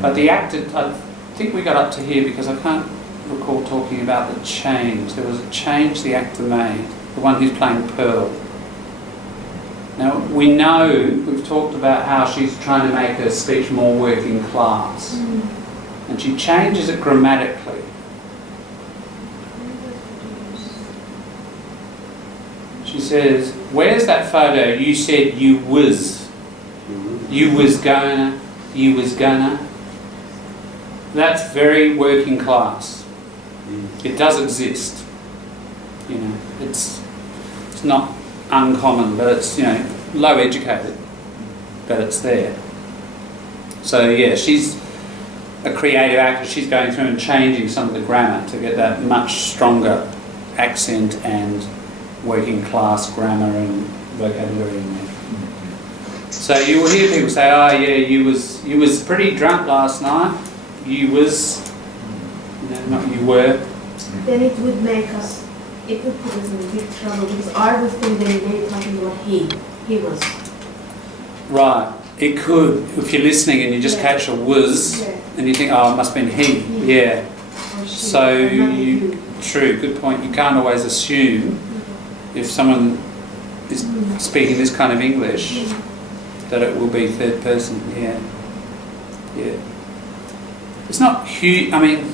But the actor, I think we got up to here because I can't recall talking about the change. There was a change the actor made, the one who's playing Pearl. Now, we know, we've talked about how she's trying to make her speech more working class. And she changes it grammatically. She says, where's that photo you said you was? You was gonna. That's very working class. It does exist. You know, it's not uncommon, but it's, you know, low educated, but it's there. So yeah, she's a creative actor. She's going through and changing some of the grammar to get that much stronger accent and working class grammar and vocabulary in there. So you will hear people say, "Oh yeah, you was pretty drunk last night. You was, not you were." Then it would make us, it would put us in big trouble because I would think that they're talking about he was. Right. It could, if you're listening and you just catch a was, and you think, oh, it must have been he. Yeah. Or she, So or not you, true, good point. You can't always assume if someone is speaking this kind of English that it will be third person. Yeah. Yeah. It's not huge. I mean,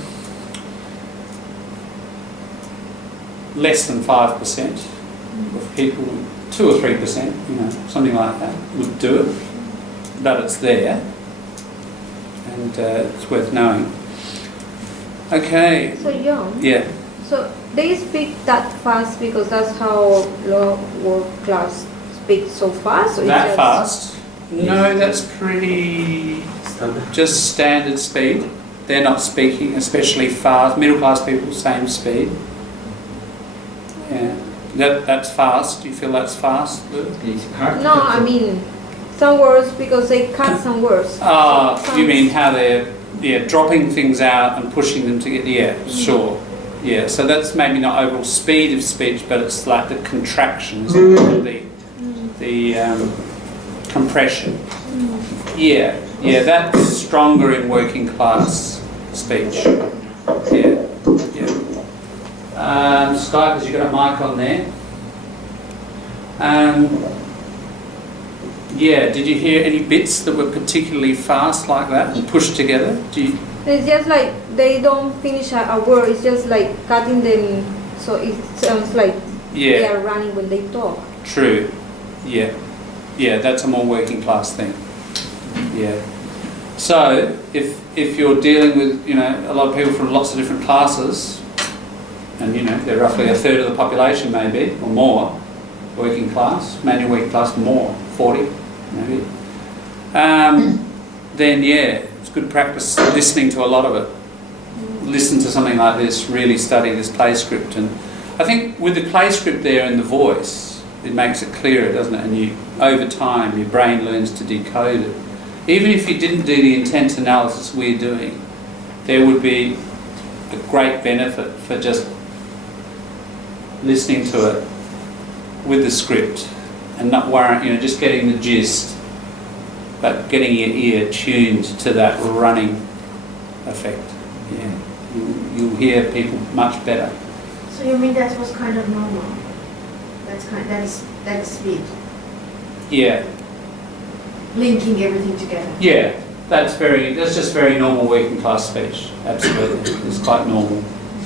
less than 5% of people, 2 or 3%, you know, something like that, would do it. But it's there, and it's worth knowing. Okay. So John, Yeah. so they speak that fast because that's how low world class speak so fast? Or it's That just- fast? No, that's pretty just standard speed. They're not speaking especially fast. Middle class people, same speed. Yeah. That's fast. Do you feel that's fast, Lou? It's hard. No, I mean some words because they cut some words. Ah, Some- you mean how they're dropping things out and pushing them to get, sure. Yeah, so that's maybe not overall speed of speech, but it's like the contraction, the compression. Yeah, that's stronger in working class speech. Yeah. Skype, has you got a mic on there? Yeah, did you hear any bits that were particularly fast like that and pushed together? It's just like they don't finish a word. It's just like cutting them, so it sounds like they are running when they talk. True. Yeah, that's a more working class thing. Yeah. So if you're dealing with a lot of people from lots of different classes, and they're roughly a third of the population maybe or more, working class, manual working class more, 40 maybe. Then it's good practice listening to a lot of it. Listen to something like this, really study this play script, and I think with the play script there and the voice, it makes it clearer, doesn't it? And over time, your brain learns to decode it. Even if you didn't do the intent analysis we're doing, there would be a great benefit for just listening to it with the script and not worrying, just getting the gist, but getting your ear tuned to that running effect. Yeah, you'll hear people much better. So you mean that was kind of normal? That's speed. Yeah. Linking everything together. Yeah, that's just very normal working class speech. Absolutely, it's quite normal.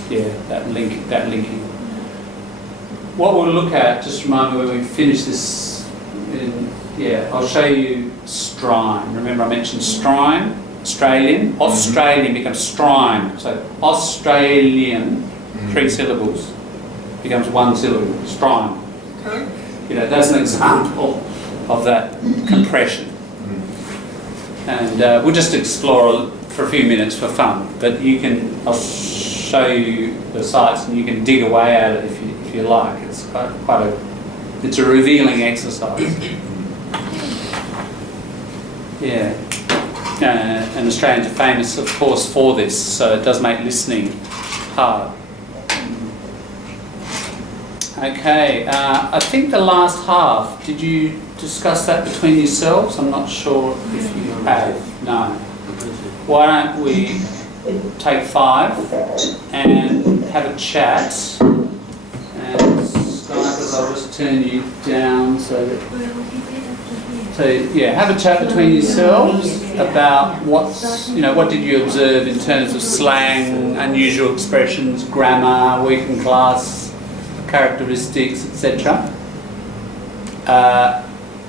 Yeah, that linking. What we'll look at, just remind me when we finish this. I'll show you strine. Remember, I mentioned strine, Australian becomes strine. So Australian, 3 syllables becomes 1 syllable. Strine. That's an example of that compression. And we'll just explore for a few minutes for fun. But I'll show you the sites, and you can dig away at it if you like. It's it's a revealing exercise. Yeah. And Australians are famous, of course, for this, so it does make listening hard. Okay, I think the last half, did you discuss that between yourselves? I'm not sure if you have. No. Why don't we take 5 and have a chat? And Skype, I'll just turn you down so that... have a chat between yourselves about what did you observe in terms of slang, unusual expressions, grammar, working class characteristics, etc.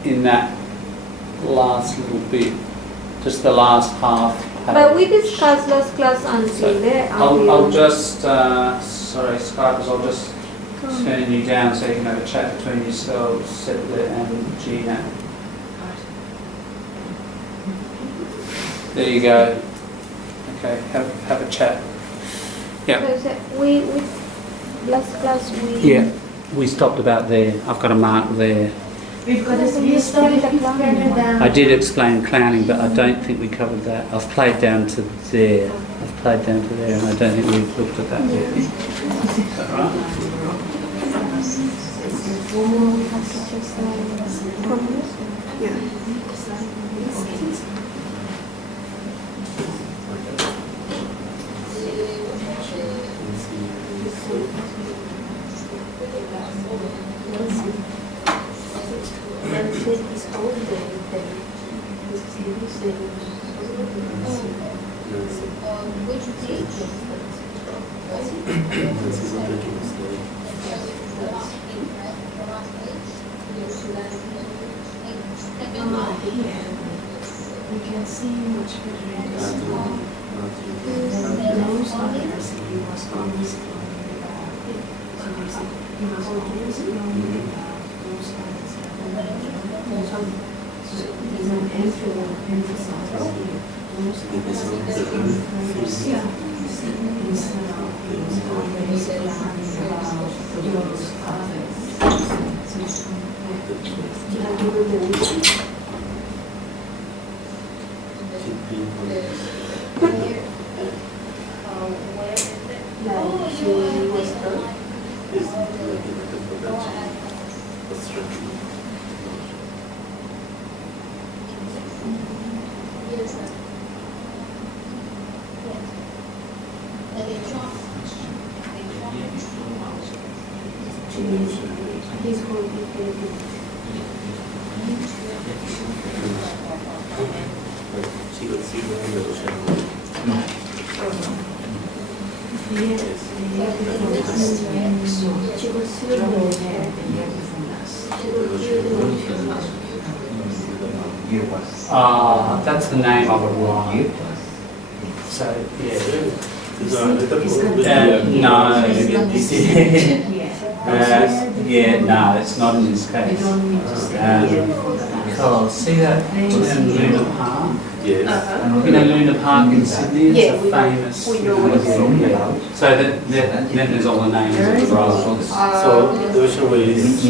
In that last little bit, just the last half. But we discussed last class until there. I'll just, sorry Skype, I'll just turn you down so you can have a chat between yourselves, Settler and Gina. There you go. Okay, have a chat. Yeah. We last class we. We stopped about there. I've got a mark there. We've got we started further down. I did explain clowning, but I don't think we covered that. I've played down to there. And I don't think we've looked at that yet. Is that right? Here, we can see much better in this one. Those others, he was always clowning about. So he was always clowning about those others. So there's an emphasis here. Those others first. Yeah. Instead of always clowning about those others. So it's he's going to be She got see the ocean. Yes, That's the name of it, right? So, yeah. No. Yeah, no, it's not in this case. Because see that in Luna Park? Yes. You know Luna Park in Sydney, it's Yeah, a famous. we know what it's yeah. So then there's all the names of the roles. So the ocean way is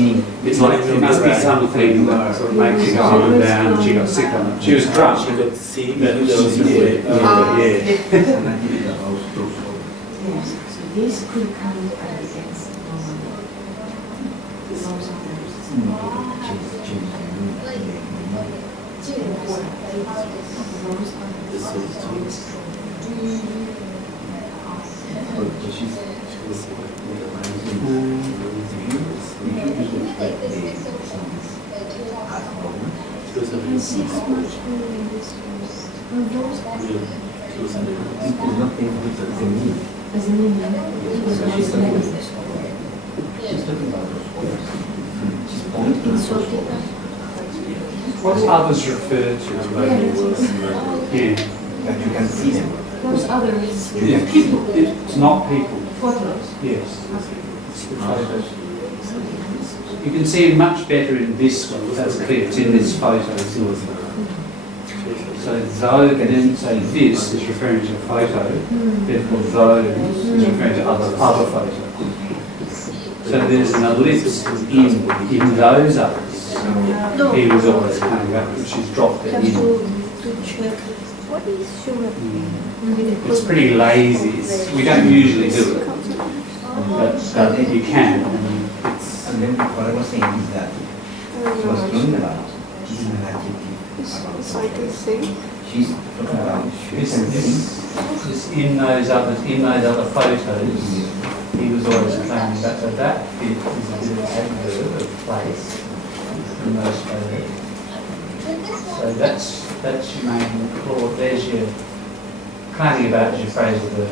It's like it must be something that sort of makes you go up and down. She got sick on it. She was drunk. she got see But the ocean way. yeah. Yes, so this could come against those others. What's others referred to? Yeah. That you can see them. Those others. Yeah. It's not people. Photos. Yes. It's the photos. You can see it much better in this one. That's clear. It's in this photo. So though, so this is referring to a photo. Therefore, those is referring to other photos. So there's an ellipse in those others. He was always coming back, but she's dropped it in. What is sugar? It's pretty lazy. We don't usually do it, but you can. And then what I was saying is that she was talking about this is an adjective. So I can see. She's talking about This in those other photos, he was always claiming that. So that bit is a bit of adverb of place in those photos. So that's your main clause. There's your claiming about is your phrase with the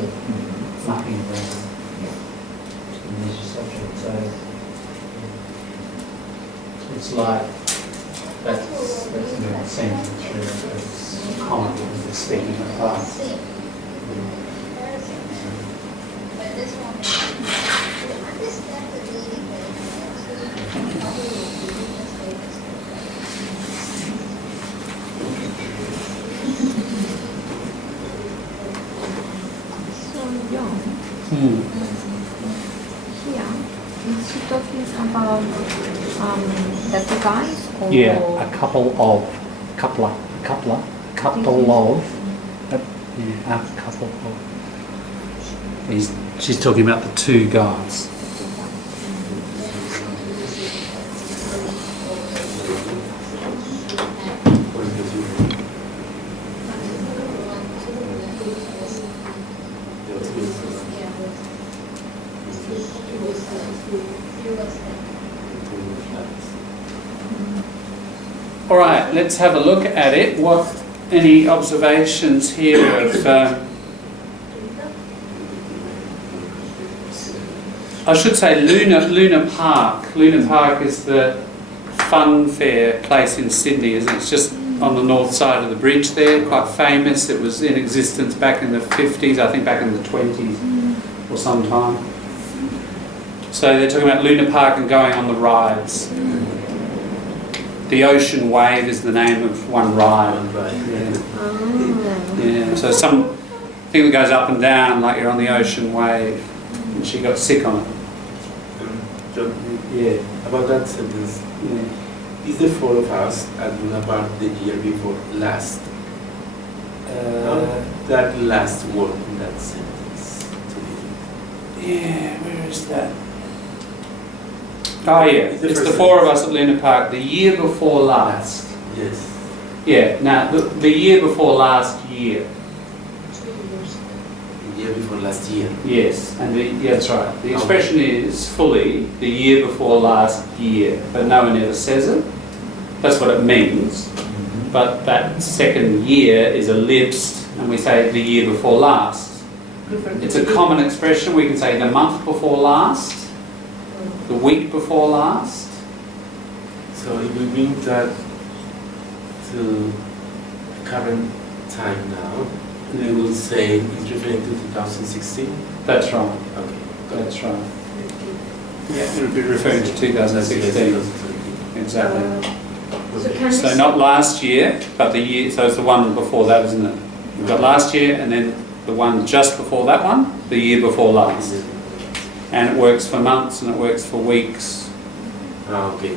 mucking around. And there's your subject. So it's like that's the sentence really. It's common with the speaking of class. So, yeah. Here, is she talking about the two guys? Or Yeah, a couple of. She's talking about the two guys. All right, let's have a look at it. Any observations here of I should say Luna Park. Luna Park is the fun fair place in Sydney, isn't it? It's just on the north side of the bridge there, quite famous. It was in existence back in the 50s, I think back in the 20s or sometime. So they're talking about Luna Park and going on the rides. The Ocean Wave is the name of one ride. Yeah, so some thing that goes up and down like you're on the ocean wave. And she got sick on it. John, Yeah. about that sentence, Yeah. is the four of us at Luna Park the year before last? That last word in that sentence. Yeah, where is that? Oh yeah, It's the it's first the four of sentence. us at Luna Park the year before last. Yes. Yeah, now the year before last year. The year before last year. Yes, and yeah, that's right. The expression is fully the year before last year, but no one ever says it. That's what it means. But that second year is ellipsed, and we say the year before last. It's a common expression. We can say the month before last, the week before last. So if we bring that to current time now, we will say it's referring to 2016. That's right. Okay. That's right. Yeah, it would be referring to 2016. Exactly. So can we So say- not last year, but the year. So it's the one before that, isn't it? We've got last year, and then the one just before that one, the year before last. And it works for months, and it works for weeks. Okay.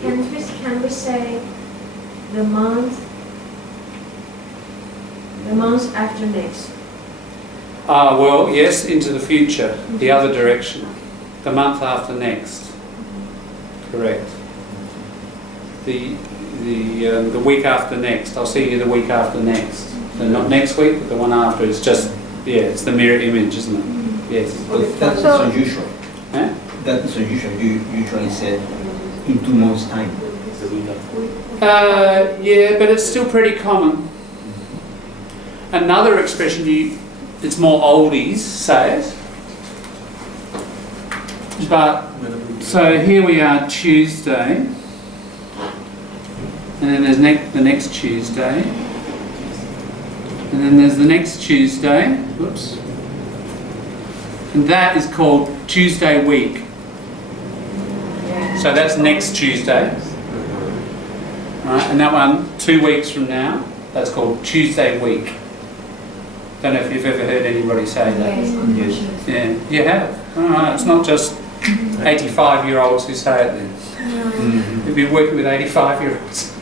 Can we say the month after next? Ah, well, yes, into the future, the other direction, the month after next. Correct. The week after next. I'll see you the week after next. So not next week, but the one after. It's just it's the mirror image, isn't it? Yes. But that is So- unusual. Eh? That is unusual. You usually said in 2 months' time. So we have Yeah, but it's still pretty common. Another expression it's more oldies say it. But so here we are Tuesday, and then there's the next Tuesday, and then there's the next Tuesday. Whoops. And that is called Tuesday week. So that's next Tuesday. Right, and that one 2 weeks from now, that's called Tuesday week. Don't know if you've ever heard anybody say that. Yes. Yeah, you have. Alright, it's not just 85-year-olds who say it then. You've been working with 85-year-olds.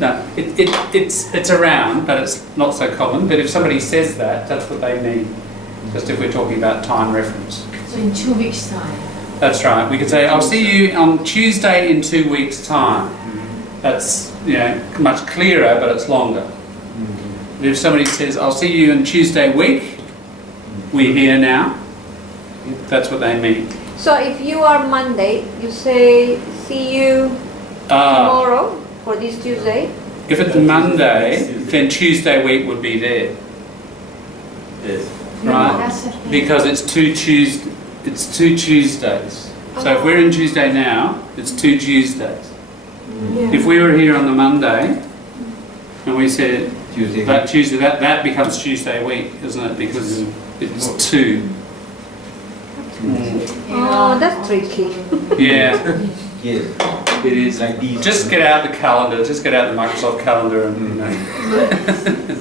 No, it's around, but it's not so common. But if somebody says that, that's what they mean. Just if we're talking about time reference. So in 2 weeks' time. That's right. We could say, I'll see you on Tuesday in 2 weeks' time. That's much clearer, but it's longer. But if somebody says, I'll see you on Tuesday week, we're here now. That's what they mean. So if you are Monday, you say, see you tomorrow for this Tuesday. If it's Monday, then Tuesday week would be there, yes. right? Because it's two Tuesdays. So if we're in Tuesday now, it's 2 Tuesdays. If we were here on the Monday, and we said Tuesday. that Tuesday, that becomes Tuesday week, isn't it? Because it's 2. Oh, that's tricky. Yeah, Yes. it is. Like these. Just get out the calendar. Just get out the Microsoft calendar, and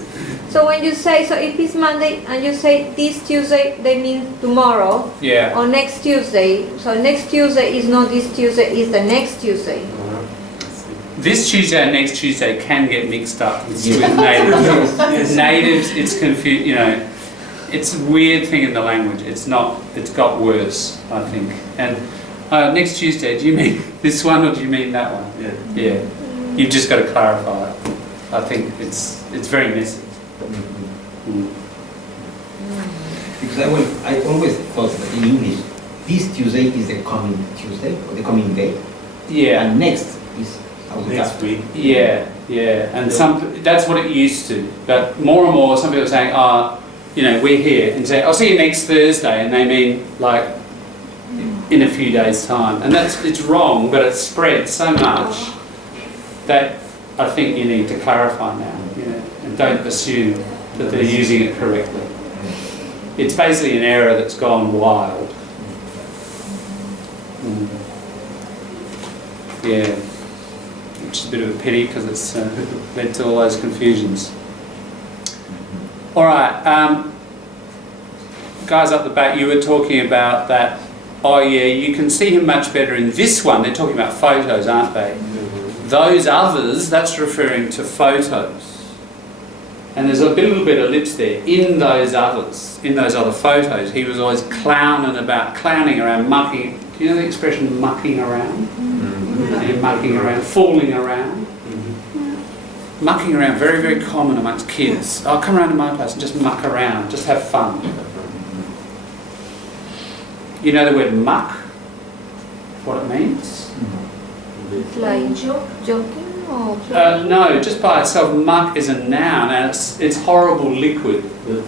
So when you say, so if it's Monday and you say this Tuesday, they mean tomorrow yeah. or next Tuesday. So next Tuesday is not this Tuesday, it's the next Tuesday. This Tuesday and next Tuesday can get mixed up with natives. Natives, it's confused. It's a weird thing in the language. It's not. It's got worse, I think. And next Tuesday, do you mean this one or do you mean that one? Yeah. You've just got to clarify it. I think it's very messy. Because I always thought that in English, this Tuesday is the coming Tuesday or the coming day, Yeah. and next is Next week. Yeah. And that's what it used to. But more and more, some people are saying, we're here, and say, I'll see you next Thursday, and they mean like in a few days' time. And it's wrong, but it's spread so much that I think you need to clarify now, and don't assume that they're using it correctly. It's basically an error that's gone wild. Yeah, which is a bit of a pity because it's led to all those confusions. All right, guys up the back, you were talking about that. Oh yeah, you can see him much better in this one. They're talking about photos, aren't they? Those others, that's referring to photos. And there's a little bit of lips there. In those others, in those other photos, he was always clowning around, mucking. Do you know the expression mucking around? Mm-hmm. Mucking around, fooling around. Mm-hmm. Mucking around, very, very common amongst kids. Oh, come around to my place and just muck around, just have fun. You know the word muck? What it means? It's like joking or... no, just by itself, muck is a noun, and it's horrible liquid that,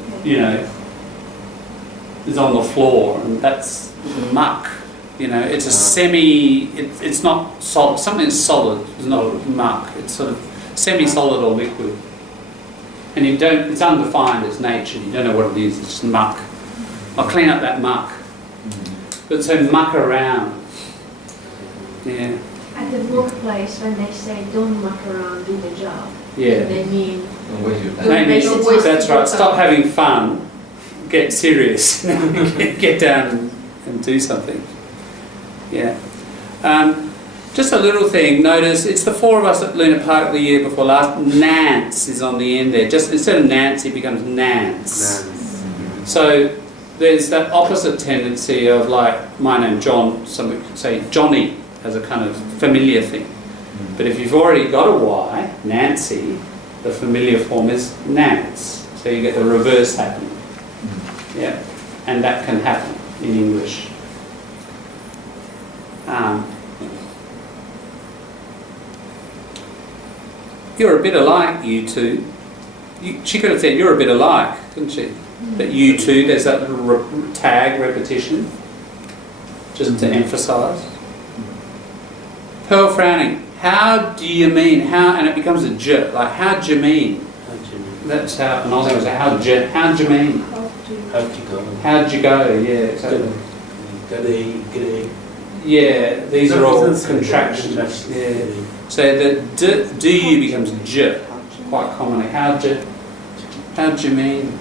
is on the floor, and that's muck. It's a it's not solid. Something solid is not muck. It's sort of semi-solid or liquid, and it's undefined as nature. You don't know what it is. It's just muck. I'll clean up that muck. But so muck around. Yeah. At the workplace, when they say don't muck around, do the job. Yeah. They mean maybe that's right. Stop having fun. Get serious. Get down and do something. Yeah. Just a little thing. Notice it's the four of us at Luna Park the year before last. Nance is on the end there. Just instead of Nancy, it becomes Nance. So there's that opposite tendency of like my name John. Some would say Johnny as a kind of familiar thing. But if you've already got a Y, Nancy, the familiar form is Nance. So you get the reverse happening. Yeah, and that can happen in English. You're a bit alike, you two. She could have said you're a bit alike, couldn't she? But you two, there's that little tag repetition, just to emphasise. Pearl frowning. How do you mean? How, and it becomes a j. Like how do you mean? That's how an Aussie would say. How'd you mean? How'd you go? How'd you go? Yeah, exactly. G'day. Yeah, these are all contractions. Yeah. So the do you becomes j quite commonly. How'd you mean?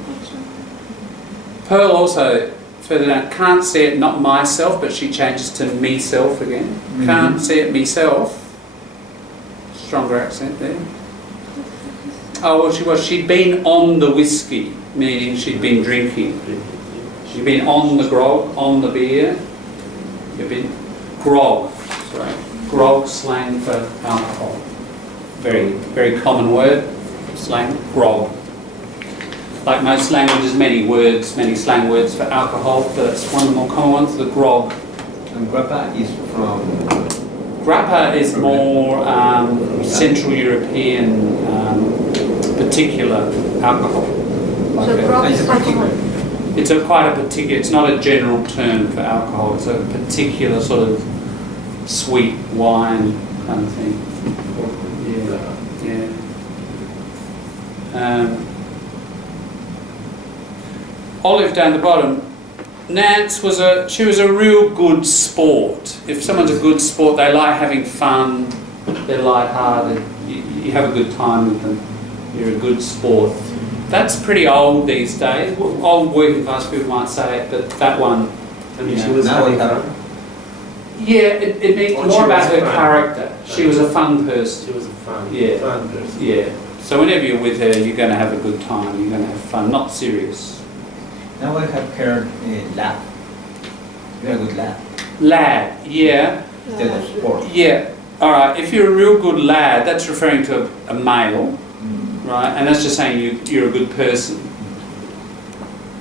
Pearl also further down can't see it, not myself, but she changes to me-self again. Mm-hmm. Can't see it, me-self. Stronger accent there. Oh, well, she'd been on the whiskey, meaning she'd been drinking. She'd been on the grog, on the beer. You've been grog, sorry. Grog, slang for alcohol. Very, very common word, slang, grog. Like most languages, many slang words for alcohol, but it's one of the more common ones, the grog. And grappa is from... Grappa is more Central European particular alcohol. Like So grog is alcohol. it's quite a particular, it's not a general term for alcohol, it's a particular sort of sweet wine kind of thing. Yeah. Olive down the bottom. Nance was a real good sport. If someone's a good sport, they like having fun, they're light-hearted, you have a good time with them, you're a good sport. That's pretty old these days. Old working class people might say it, but that one, She was having fun. yeah, it means more about her character. She was a fun person. She was a fun person. Yeah. So whenever you're with her, you're going to have a good time. You're going to have fun, not serious. Now I have heard lad. You're a good lad. Lad, yeah. Instead of sport. Yeah. All right. If you're a real good lad, that's referring to a male, right? And that's just saying you're a good person.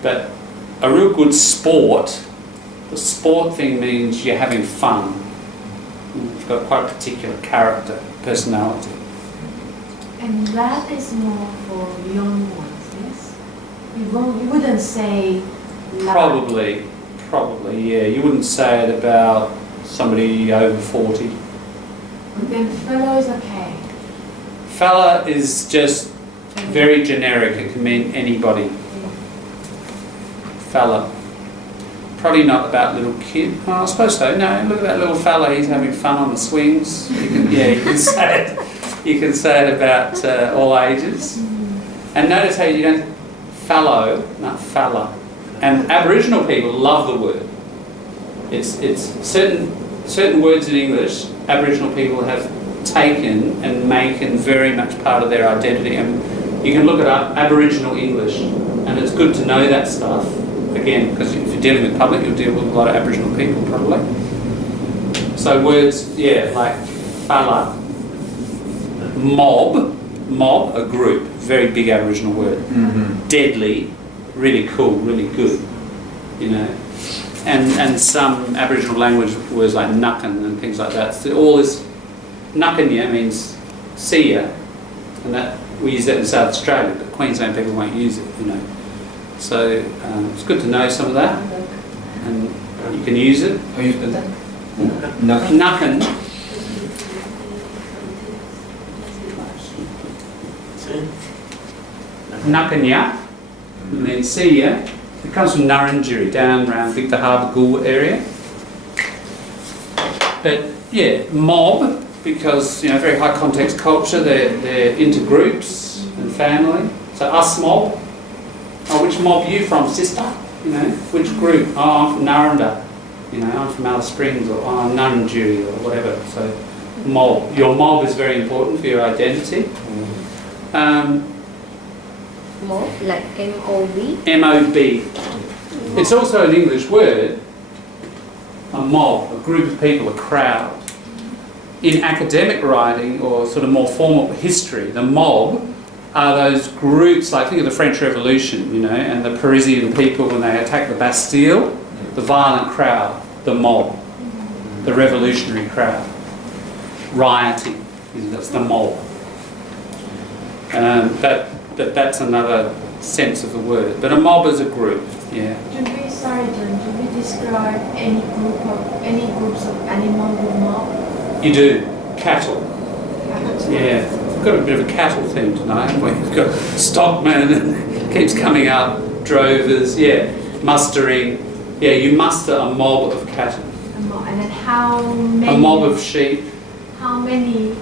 But a real good sport, the sport thing means you're having fun. You've got quite a particular character, personality. And that is more for young ones, yes? You wouldn't say lad. Probably, yeah. You wouldn't say it about somebody over 40. Then fellow is okay. Fella is just very generic. It can mean anybody. Fella. Probably not about little kid. Oh, I suppose so. No, look at that little fella. He's having fun on the swings. You can say it. You can say it about all ages. And notice how you don't fallow, not fella. And Aboriginal people love the word. It's certain words in English Aboriginal people have taken and making very much part of their identity. And you can look it up, Aboriginal English, and it's good to know that stuff. Again, because if you're dealing with public, you'll deal with a lot of Aboriginal people probably. So words, yeah, like falla, mob, a group, very big Aboriginal word. Deadly, really cool, really good, you know. And some Aboriginal language words like nuckin and things like that. So all this, nuckinya means see ya, and that we use that in South Australia, but Queensland people won't use it, you know. So it's good to know some of that, and you can use it. How you spell that? Nuckin. Nuckinya, and then see ya. It comes from Nurrungiri, down around Victor Harbour, Gool area. But yeah, mob, because you know, very high context culture. They're into groups and family. So us mob. Oh, which mob are you from, sister? You know, which group? Oh, I'm from Narranda. You know, I'm from Alice Springs, or oh, I'm Nurrungiri, or whatever. So mob. Your mob is very important for your identity. Mob, like M-O-B? M-O-B. It's also an English word, a mob, a group of people, a crowd. In academic writing or sort of more formal history, the mob are those groups, like think of the French Revolution, you know, and the Parisian people when they attacked the Bastille, the violent crowd, the mob, the revolutionary crowd, rioting, that's the mob. That's another sense of the word. But a mob is a group, yeah. Do we describe any groups of animals with mob? You do. Cattle. Yeah. We've got a bit of a cattle theme tonight, haven't we? We've got stockmen and keeps coming up, drovers, yeah. Mustering. Yeah, you muster a mob of cattle. And then how many? A mob of sheep. How many?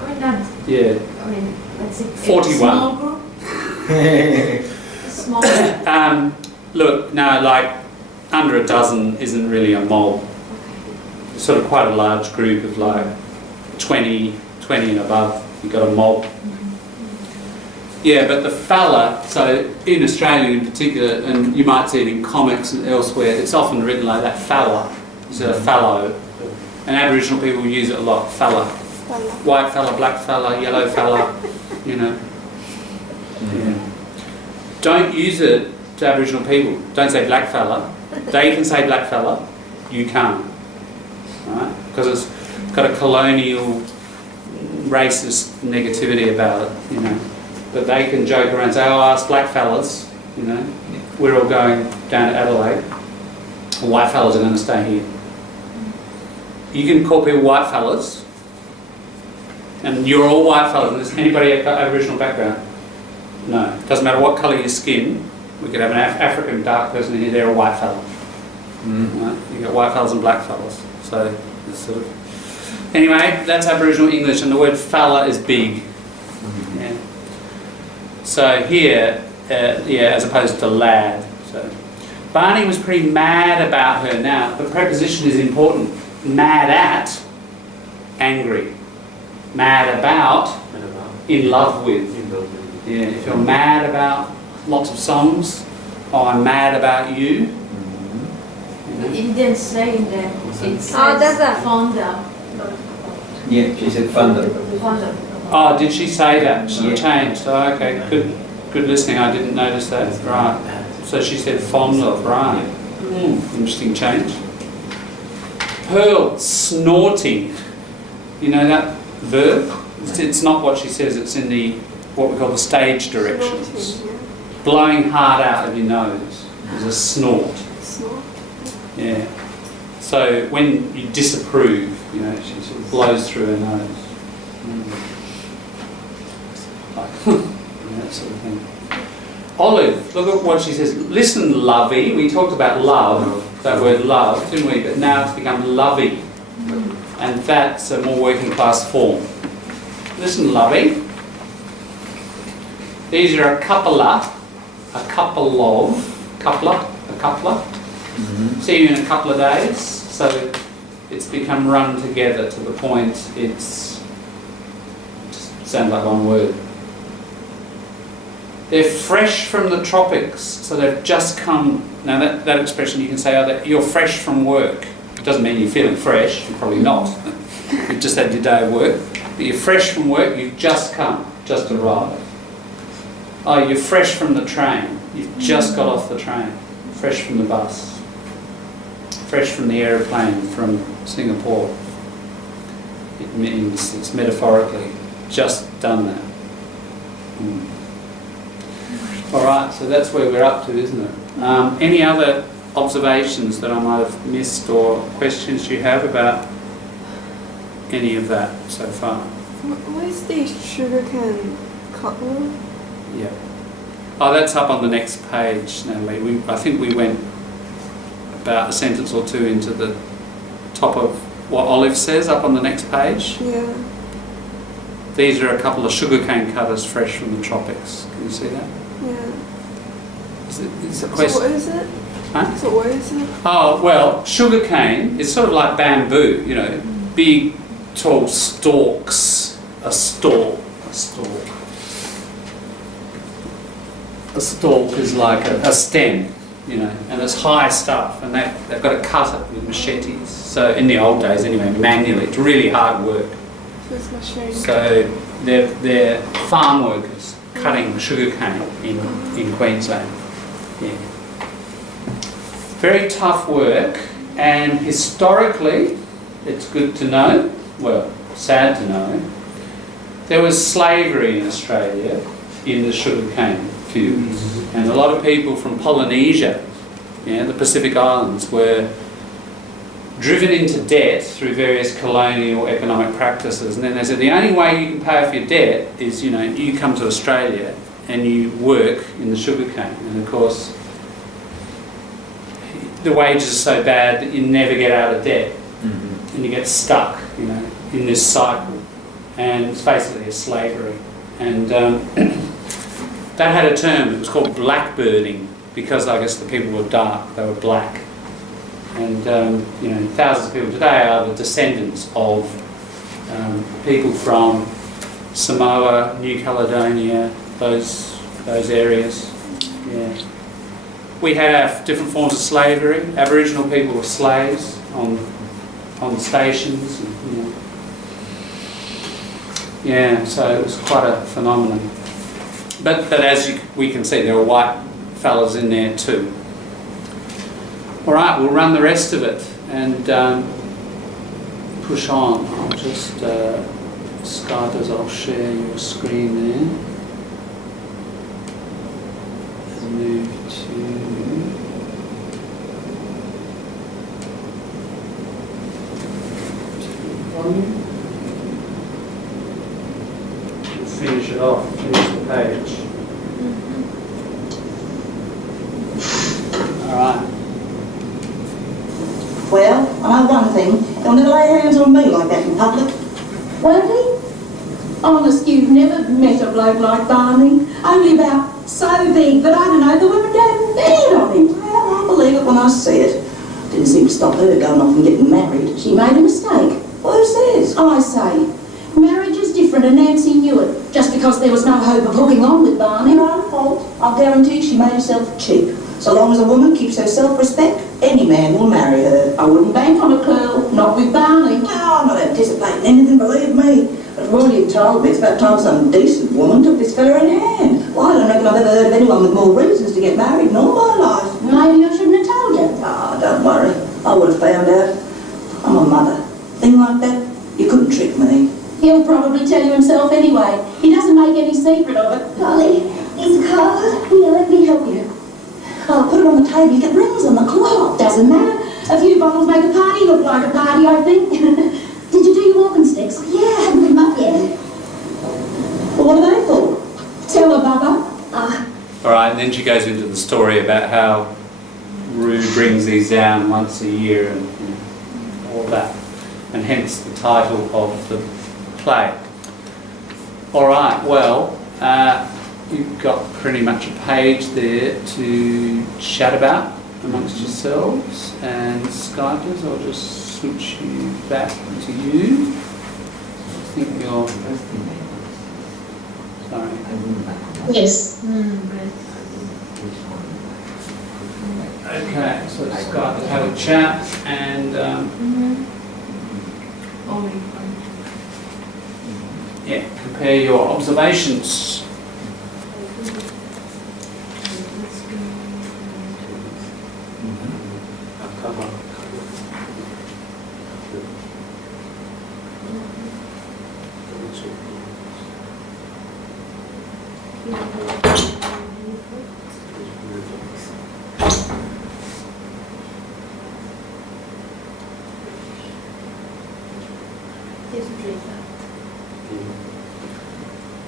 I mean, that's, Yeah. I mean, let's say 41. A small group? A small group. Look, no, like under a dozen isn't really a mob. It's sort of quite a large group of like 20 and above. You've got a mob. Yeah, but the fella, so in Australia in particular, and you might see it in comics and elsewhere, it's often written like that, fella, instead of fallow. And Aboriginal people use it a lot, fella. White fella, black fella, yellow fella, you know. Yeah. Don't use it to Aboriginal people. Don't say black fella. They can say black fella, you can't. Right? Because it's got a colonial, racist negativity about it, you know. But they can joke around and say, oh, us black fellas, you know, we're all going down to Adelaide. White fellas are going to stay here. You can call people white fellas, and you're all white fellas. And does anybody got Aboriginal background? No. Doesn't matter what colour your skin. We could have an African dark person in here, they're a white fella. Right? You've got white fellas and black fellas. So, it's sort of... Anyway, that's Aboriginal English, and the word fella is big. Yeah. So here, yeah, as opposed to lad. So Barney was pretty mad about her. Now, the preposition is important. Mad at, angry. Mad about, in love with. Yeah, if you're mad about lots of songs, oh, I'm mad about you. It didn't say that. It says that's that. Fonda. Yeah, she said Fonda. Fonda. Oh, did she say that? She Yeah. changed. Oh, okay, good listening. I didn't notice that. Right. So she said fond of, right. Interesting change. Pearl, snorting. You know that verb? It's not what she says, it's in the what we call the stage directions. Blowing hard out of your nose is a snort. Yeah. So when you disapprove, you know, she sort of blows through her nose. Like, that sort of thing. Olive, look at what she says. Listen, lovey. We talked about love, that word love, didn't we? But now it's become lovey. And that's a more working class form. Listen, lovey. These are a couple of, coupler. See you in a couple of days. So it's become run together to the point it's just sounds like one word. They're fresh from the tropics, so they've just come. Now that expression you can say, oh, that you're fresh from work. It doesn't mean you're feeling fresh, you're probably not. You've just had your day of work. But you're fresh from work, you've just come, just arrived. Oh, you're fresh from the train. You've just got off the train. Fresh from the bus. Fresh from the aeroplane from Singapore. It means it's metaphorically just done that. Alright, so that's where we're up to, isn't it? Any other observations that I might have missed or questions you have about any of that so far? What is the sugarcane coupler? Yeah. Oh, that's up on the next page, Natalie. I think we went about a sentence or two into the top of what Olive says up on the next page. Yeah. These are a couple of sugarcane cutters fresh from the tropics. Can you see that? Yeah. It's a question. So what is it? Huh? So what is it? Oh, well, sugarcane is sort of like bamboo, you know, big, tall stalks, a stalk. A stalk is like a stem, you know, and it's high stuff, and they've got to cut it with machetes. So in the old days, anyway, manually, it's really hard work. So it's machine. So they're farm workers cutting sugarcane in Queensland. Yeah. Very tough work, and historically, it's good to know, well, sad to know, there was slavery in Australia in the sugarcane fields. And a lot of people from Polynesia, the Pacific Islands, were driven into debt through various colonial economic practices. And then they said the only way you can pay off your debt is, you know, you come to Australia and you work in the sugarcane. And of course, the wages are so bad that you never get out of debt. And you get stuck, you know, in this cycle. And it's basically a slavery. And that had a term, it was called blackbirding, because I guess the people were dark, they were black. And you know, thousands of people today are the descendants of people from Samoa, New Caledonia, those areas. Yeah. We had our different forms of slavery. Aboriginal people were slaves on the stations. And, you know. Yeah, so it was quite a phenomenon. But as we can see, there are white fellas in there too. All right, we'll run the rest of it and push on. I'll just, Skype as I'll share your screen there. Move to... volume. We'll finish it off, finish the page. All right. Well, I know one thing. He'll never lay hands on me like that in public. Won't he? Honest, you've never met a bloke like Barney. Only about so big, but I don't know, the women go mad on him. Well, I believe it when I see it. Didn't seem to stop her going off and getting married. She made a mistake. Well, who says? I say. Marriage is different and Nancy knew it, just because there was no hope of hooking on with Barney. Her own fault. I'll guarantee she made herself cheap. So long as a woman keeps her self-respect, any man will marry her. I wouldn't bank on a curl, not with Barney. No, I'm not anticipating anything, believe me. But Roy told me it's about time some decent woman took this fella in hand. Well, I don't reckon I've ever heard of anyone with more reasons to get married in all my life. Maybe I shouldn't have told you. Ah, don't worry. I would have found out. I'm a mother. Thing like that, you couldn't trick me. He'll probably tell you himself anyway. He doesn't make any secret of it. Polly, it's cold. Here, let me help you. Oh, put it on the table, you get rings on the clock. Doesn't matter. A few bottles make a party look like a party, I think. Did you do your walking sticks? Yeah, I haven't put them up yet. Well, what are they for? Tell her, Bubba. All right, and then she goes into the story about how Rue brings these down once a year and all that, and hence the title of the play. All right, well, you've got pretty much a page there to chat about amongst yourselves, and Skypers, I'll just switch you back to you. I think you're... Sorry. Yes. Okay, so Skypers have a chat and yeah, compare your observations.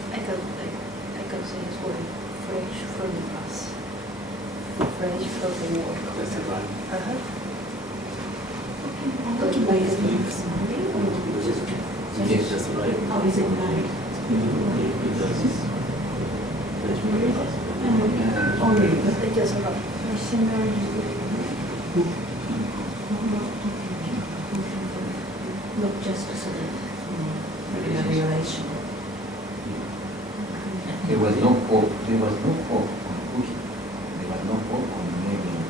I can say it's very fresh from the past. Fresh from the war. That's the right. But by the Sunday or Yes. That's the right. how is it like? Only, but they just about not just a sort of regular relation. There was no hope. There was no hope on cooking. There was no hope on making.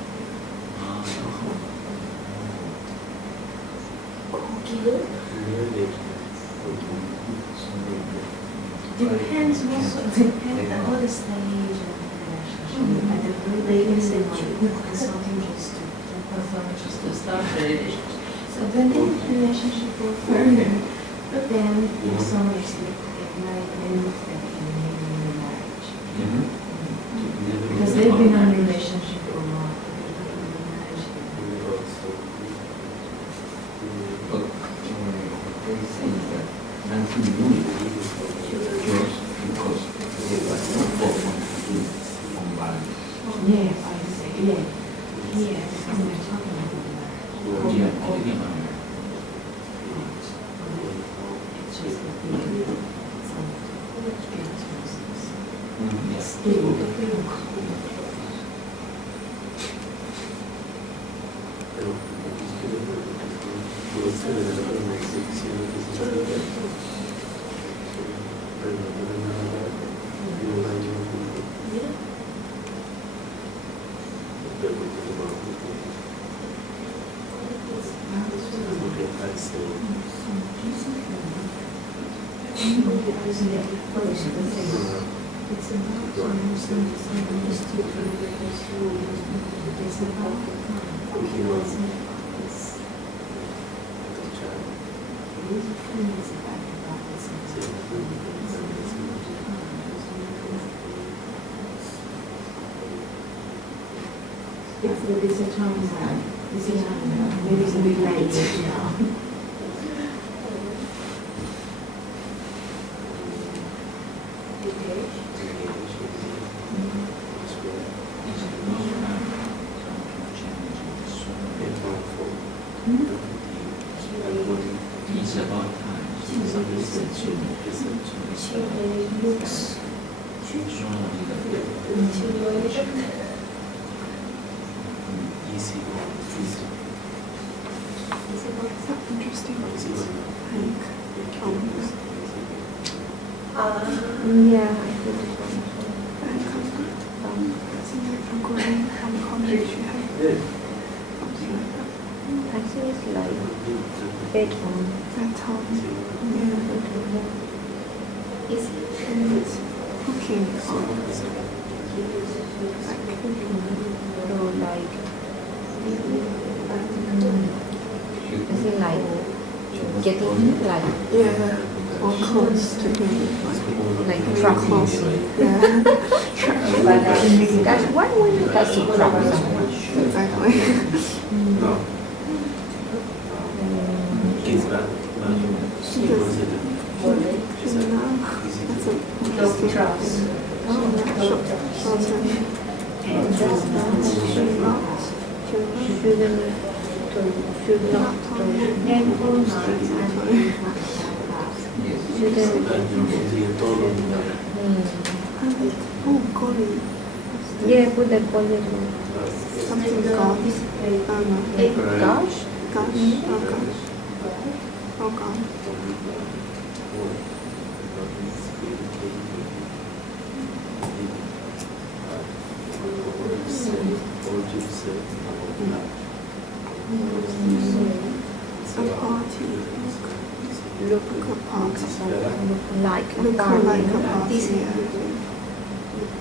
Depends also, depends on the stage of the relationship. At the very latest, they want consulting just to perform, just to start the relationship. So then the relationship will further, but then if someone is like married, then that can maybe in the marriage. Because they've been in a relationship for a while, but they're not in a marriage. But they say that Nancy knew it just because there was no hope on cooking on balance. Yeah, I say, yeah. Yeah, because we're talking about the marriage. Yeah, cooking on It's just that we can do some Yes. It's about understanding these two it's about it's a time now. It's a time now. Maybe it's a bit late now. It's about time. Easy one. Interesting. Yeah, I think this one. I think it's like bedroom. Is it cooking So like, is it like getting like Yeah. or close to him, Like traffic. yeah, That's why when you have to travel someone. exactly. No. Kids back. She does. She's now. That's a interesting. Shorter. Should not. Oh, golly. Yeah, put the collar. Something gosh. Oh no. Gosh? Gosh. Oh gosh. Oh god. A party. Look a party. Like a Look party. like a party. Yeah.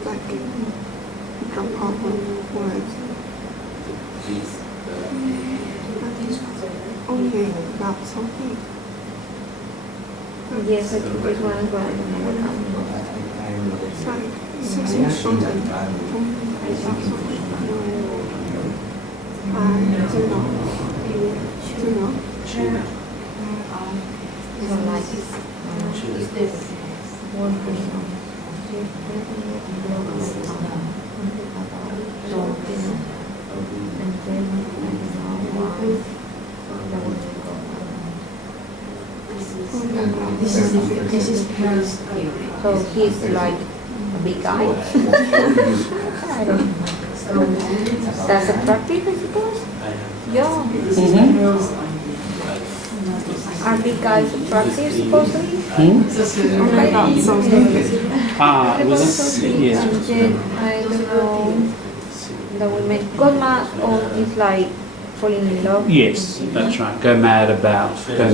Like drop off words. Only about something. Yes, I took this one as well. I don't know what happened. It's like something shorter. Only about something. I don't know. Do you know? I don't like it. Is this one person? This is Paris theory. So he's like a big guy. I don't know. That's attractive, I suppose? Yeah. Are big guys attractive, supposedly? Okay. Ah, it was yes. And then, I don't know, the women got mad or is like falling in love. Yes, that's right. Go mad about. But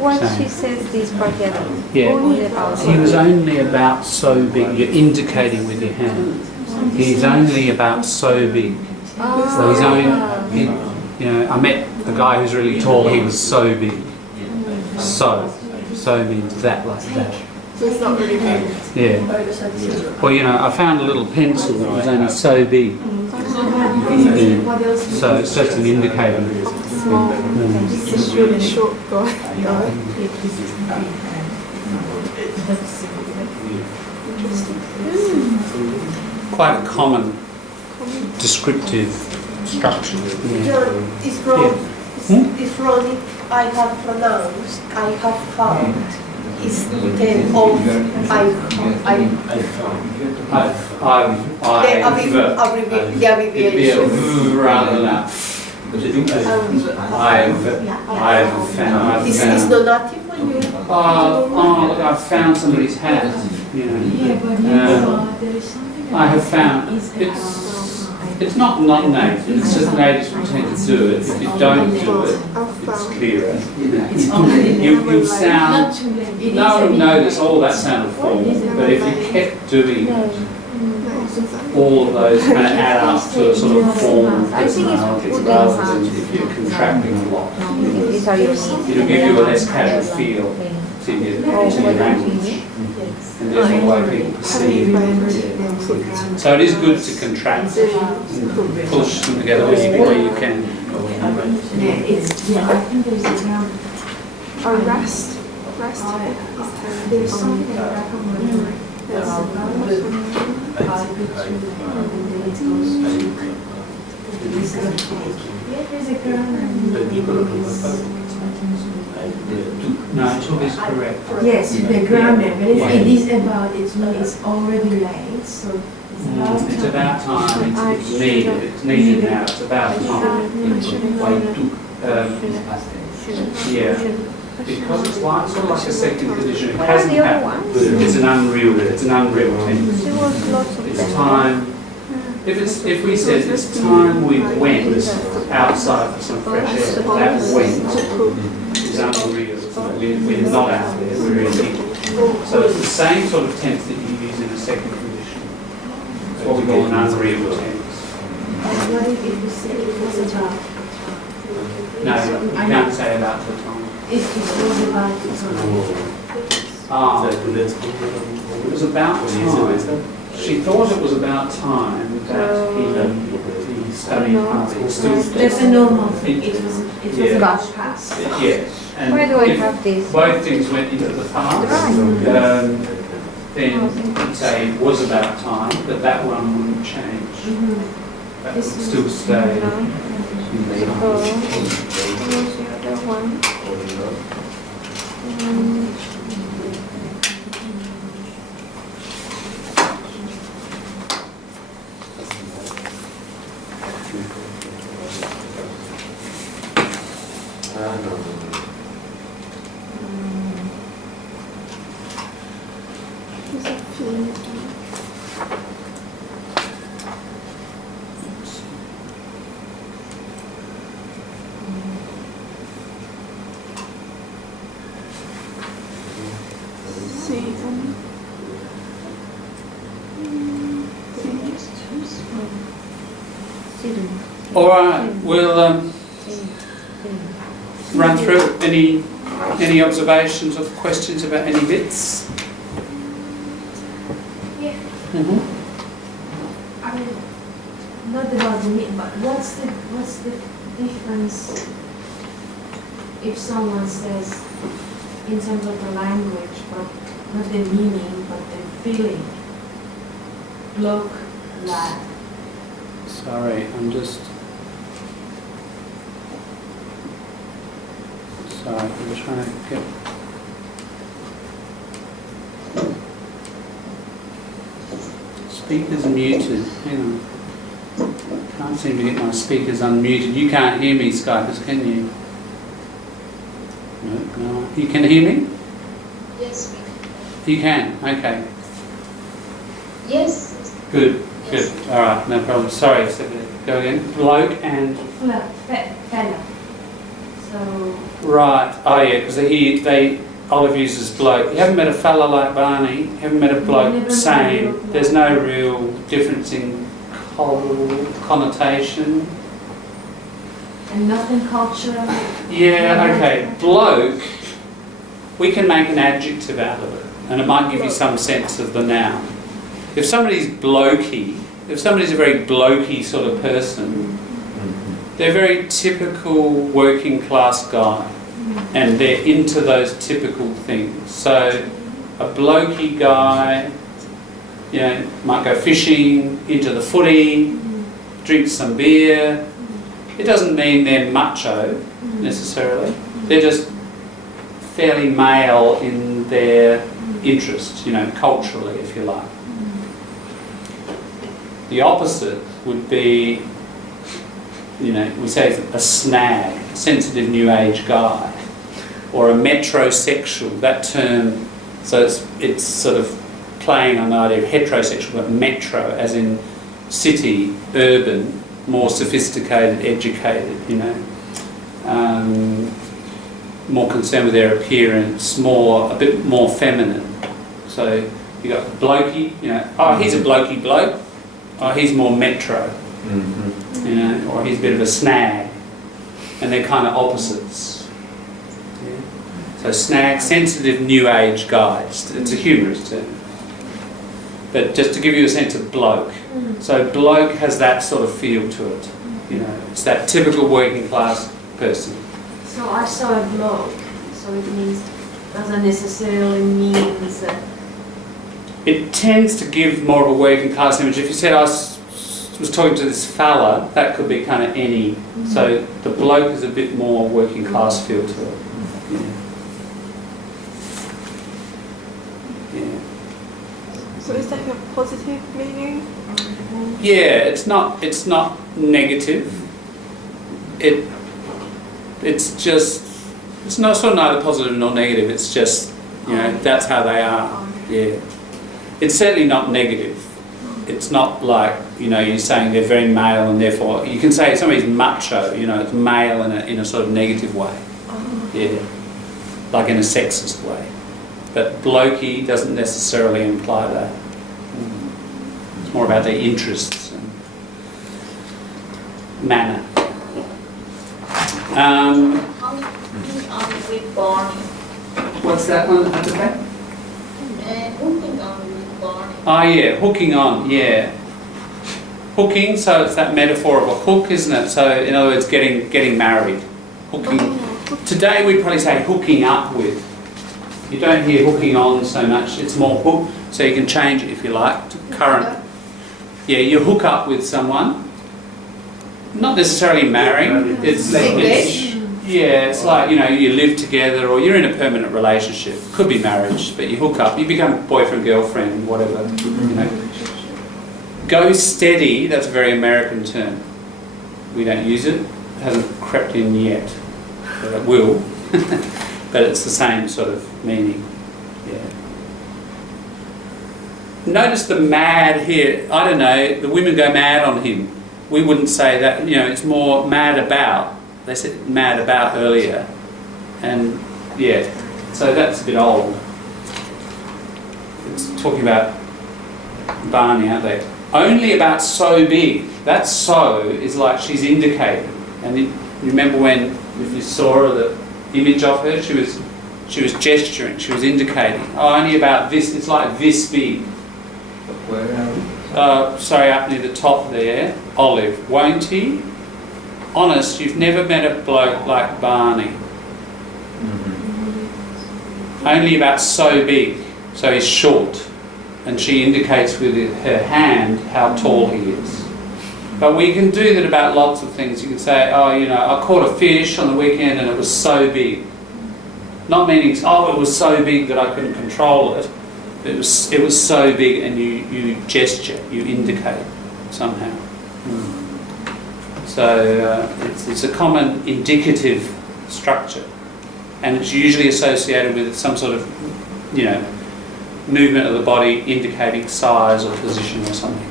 what she says this part here, Yeah. only about He was only about so big. You're indicating with your hand. He's only about so big. So he's only, you know, I met a guy who's really tall. He was so big. So means that, like that. So it's not really big. Yeah. Well, you know, I found a little pencil that was only so big. Yeah. So it's just an indicator. Small. It's just really short guy. Quite a common descriptive structure. John, it's wrong. It's wrong. I have pronounced. I have found. It's of the abbreviation. Rather than I've found. It's not native when you. Look, I've found somebody's hat. You know. I have found it's not non-native. It's just natives who tend to do it. If you don't do it, it's clearer. You sound. No one would notice. Oh, that sounded formal. But if you kept doing it, all of those kind of add up to a sort of formal personality rather than if you're contracting a lot. It'll give you a less casual feel to your language and therefore the way people perceive it. So it is good to contract and push them together where you can. Or rest. Rest. There's something No, it is correct. Yes, the grammar, but it is about, it's already late, so It's about time. It's needed. It's needed now. It's about time. Yeah. Because it's like sort of like a second condition. It hasn't happened. It's an unreal tense. It's time. If we said it's time we went outside for some fresh air, that went is unreal. We're not out there. We're in here. So it's the same sort of tense that you use in a second condition. It's what we call an unreal tense. what if we say it was about? No, you can't say about the time. It was about Ah, Is that let's go? it was about time. She thought it was about time that he studied art. He still There's a normal thing. It was Yeah. about past. Yes. And Why do I if have this? both things went into the past, then you'd say it was about time, but that one wouldn't change. That would still stay in the past. Where's the other one? There's a few. See, All right, we'll run through any observations or questions about any bits. Yeah. Mm-hmm. I mean, not about the meat, but what's the difference if someone says in terms of the language, but not the meaning, but the feeling? Bloke, lad. Sorry, I'm just. Sorry, I'm just trying to get. Speaker's muted. Hang on. Can't seem to get my speakers unmuted. You can't hear me, Skypers, can you? No. You can hear me? Yes, You can. Okay. yes. Good. Good. All right. No problem. Sorry. So go again. Bloke and. Fella. So, Right. Oh yeah, because Olive uses bloke. You haven't met a fella like Barney. You haven't met a bloke Never saying met a there's no real difference in connotation. and nothing cultural. Yeah. Okay. Bloke. We can make an adjective out of it, and it might give you some sense of the noun. If somebody's blokey, if somebody's a very blokey sort of person, they're a very typical working class guy, and they're into those typical things. So a blokey guy, you know, might go fishing, into the footy, drink some beer. It doesn't mean they're macho necessarily. They're just fairly male in their interests, you know, culturally, if you like. The opposite would be, you know, we say a snag, a sensitive new age guy, or a metrosexual. That term, so it's sort of playing on the idea of heterosexual, but metro, as in city, urban, more sophisticated, educated, you know, more concerned with their appearance, a bit more feminine. So you got blokey, you know, oh, he's a blokey bloke. Oh, he's more metro, you know, or he's a bit of a snag, and they're kind of opposites. Yeah. So snag, sensitive new age guy. It's a humorous term, but just to give you a sense of bloke. So bloke has that sort of feel to it. You know, it's that typical working class person. So I saw a bloke, so it means, doesn't necessarily mean that. It tends to give more of a working class image. If you said I was talking to this fella, that could be kind of any. So the bloke is a bit more working class feel to it. Yeah. So is that a positive meaning? Yeah, it's not negative. It's just, it's not sort of neither positive nor negative. It's just, you know, that's how they are. Yeah. It's certainly not negative. It's not like, you know, you're saying they're very male and therefore, you can say somebody's macho, you know, it's male in a sort of negative way. Yeah. Like in a sexist way. But blokey doesn't necessarily imply that. It's more about their interests and manner. on with Barney. What's that one? Okay. Hooking on with Barney. Oh yeah, hooking on, yeah. Hooking, so it's that metaphor of a hook, isn't it? So in other words, getting married. Hooking. Today we'd probably say hooking up with. You don't hear hooking on so much, it's more hook, so you can change it if you like to current. Yeah, you hook up with someone. Not necessarily marrying. It's like, you know, you live together or you're in a permanent relationship. Could be marriage, but you hook up, you become boyfriend, girlfriend, whatever, you know. Go steady, that's a very American term. We don't use it. It hasn't crept in yet. But it will. But it's the same sort of meaning. Yeah. Notice the mad here. I don't know, the women go mad on him. We wouldn't say that, you know, it's more mad about. They said mad about earlier. And yeah, so that's a bit old. It's talking about Barney, aren't they? Only about so big. That so is like she's indicating. And you remember when, if you saw her, the image of her, she was gesturing, she was indicating. Oh, only about this, it's like this big. Sorry, up near the top there. Olive, won't he? Honest, you've never met a bloke like Barney. Only about so big. So he's short. And she indicates with her hand how tall he is. But we can do that about lots of things. You can say, oh, you know, I caught a fish on the weekend and it was so big. Not meaning, oh, it was so big that I couldn't control it. It was so big, and you gesture, you indicate somehow. So it's a common indicative structure, and it's usually associated with some sort of, you know, movement of the body indicating size or position or something.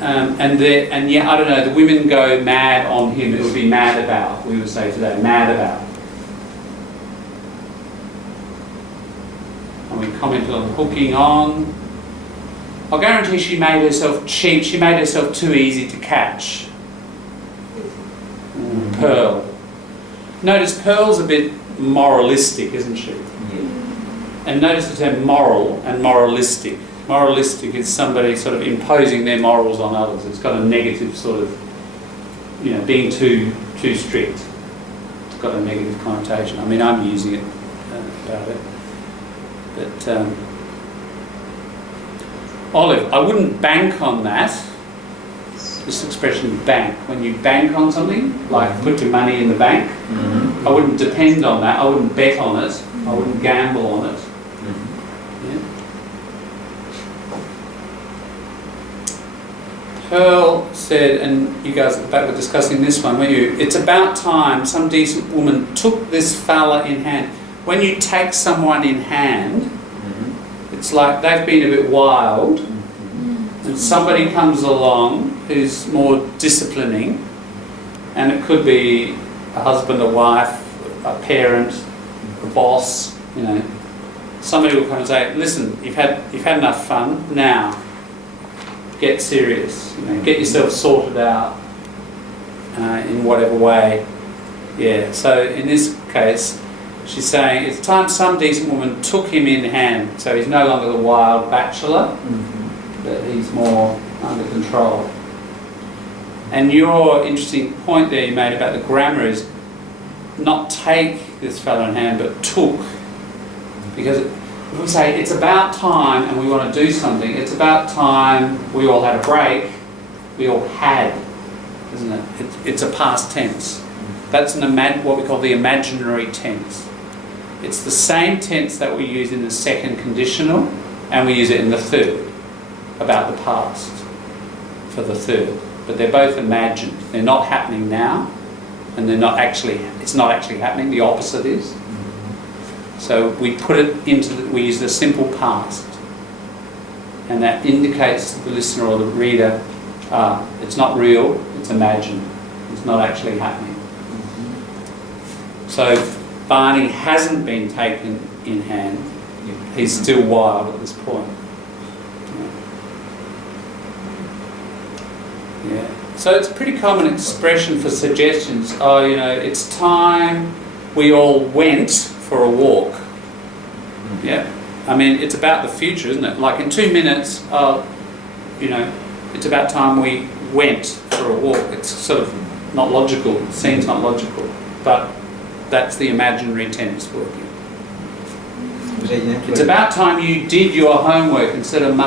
Yeah. And yeah, I don't know. The women go mad on him. It would be mad about. We would say today, mad about. And we commented on hooking on. I guarantee she made herself cheap. She made herself too easy to catch. Pearl. Notice Pearl's a bit moralistic, isn't she? And notice the term moral and moralistic. Moralistic is somebody sort of imposing their morals on others. It's got a negative sort of, you know, being too strict. It's got a negative connotation. I mean, I'm using it about it. But Olive, I wouldn't bank on that. This expression bank. When you bank on something, like put your money in the bank, I wouldn't depend on that. I wouldn't bet on it. I wouldn't gamble on it. Yeah. Pearl said, and you guys at the back were discussing this one, weren't you? It's about time some decent woman took this fella in hand. When you take someone in hand, it's like they've been a bit wild, and somebody comes along who's more disciplining, and it could be a husband, a wife, a parent, a boss, you know. Somebody will come and say, listen, you've had enough fun, now get serious, you know, get yourself sorted out in whatever way. Yeah, so in this case, she's saying it's time some decent woman took him in hand, so he's no longer the wild bachelor, but he's more under control. And your interesting point there you made about the grammar is not take this fellow in hand, but took. Because if we say it's about time and we want to do something, it's about time we all had a break, we all had, isn't it? It's a past tense. That's what we call the imaginary tense. It's the same tense that we use in the second conditional, and we use it in the third, about the past, for the third. But they're both imagined. They're not happening now, and it's not actually happening. The opposite is. So we put it we use the simple past, and that indicates to the listener or the reader, it's not real, it's imagined. It's not actually happening. So Barney hasn't been taken in hand. He's still wild at this point. Yeah. So it's a pretty common expression for suggestions. Oh, you know, it's time we all went for a walk. Yeah. I mean, it's about the future, isn't it? Like in 2 minutes, you know, it's about time we went for a walk. It's sort of not logical. It seems not logical, but that's the imaginary tense working. It's about time you did your homework instead of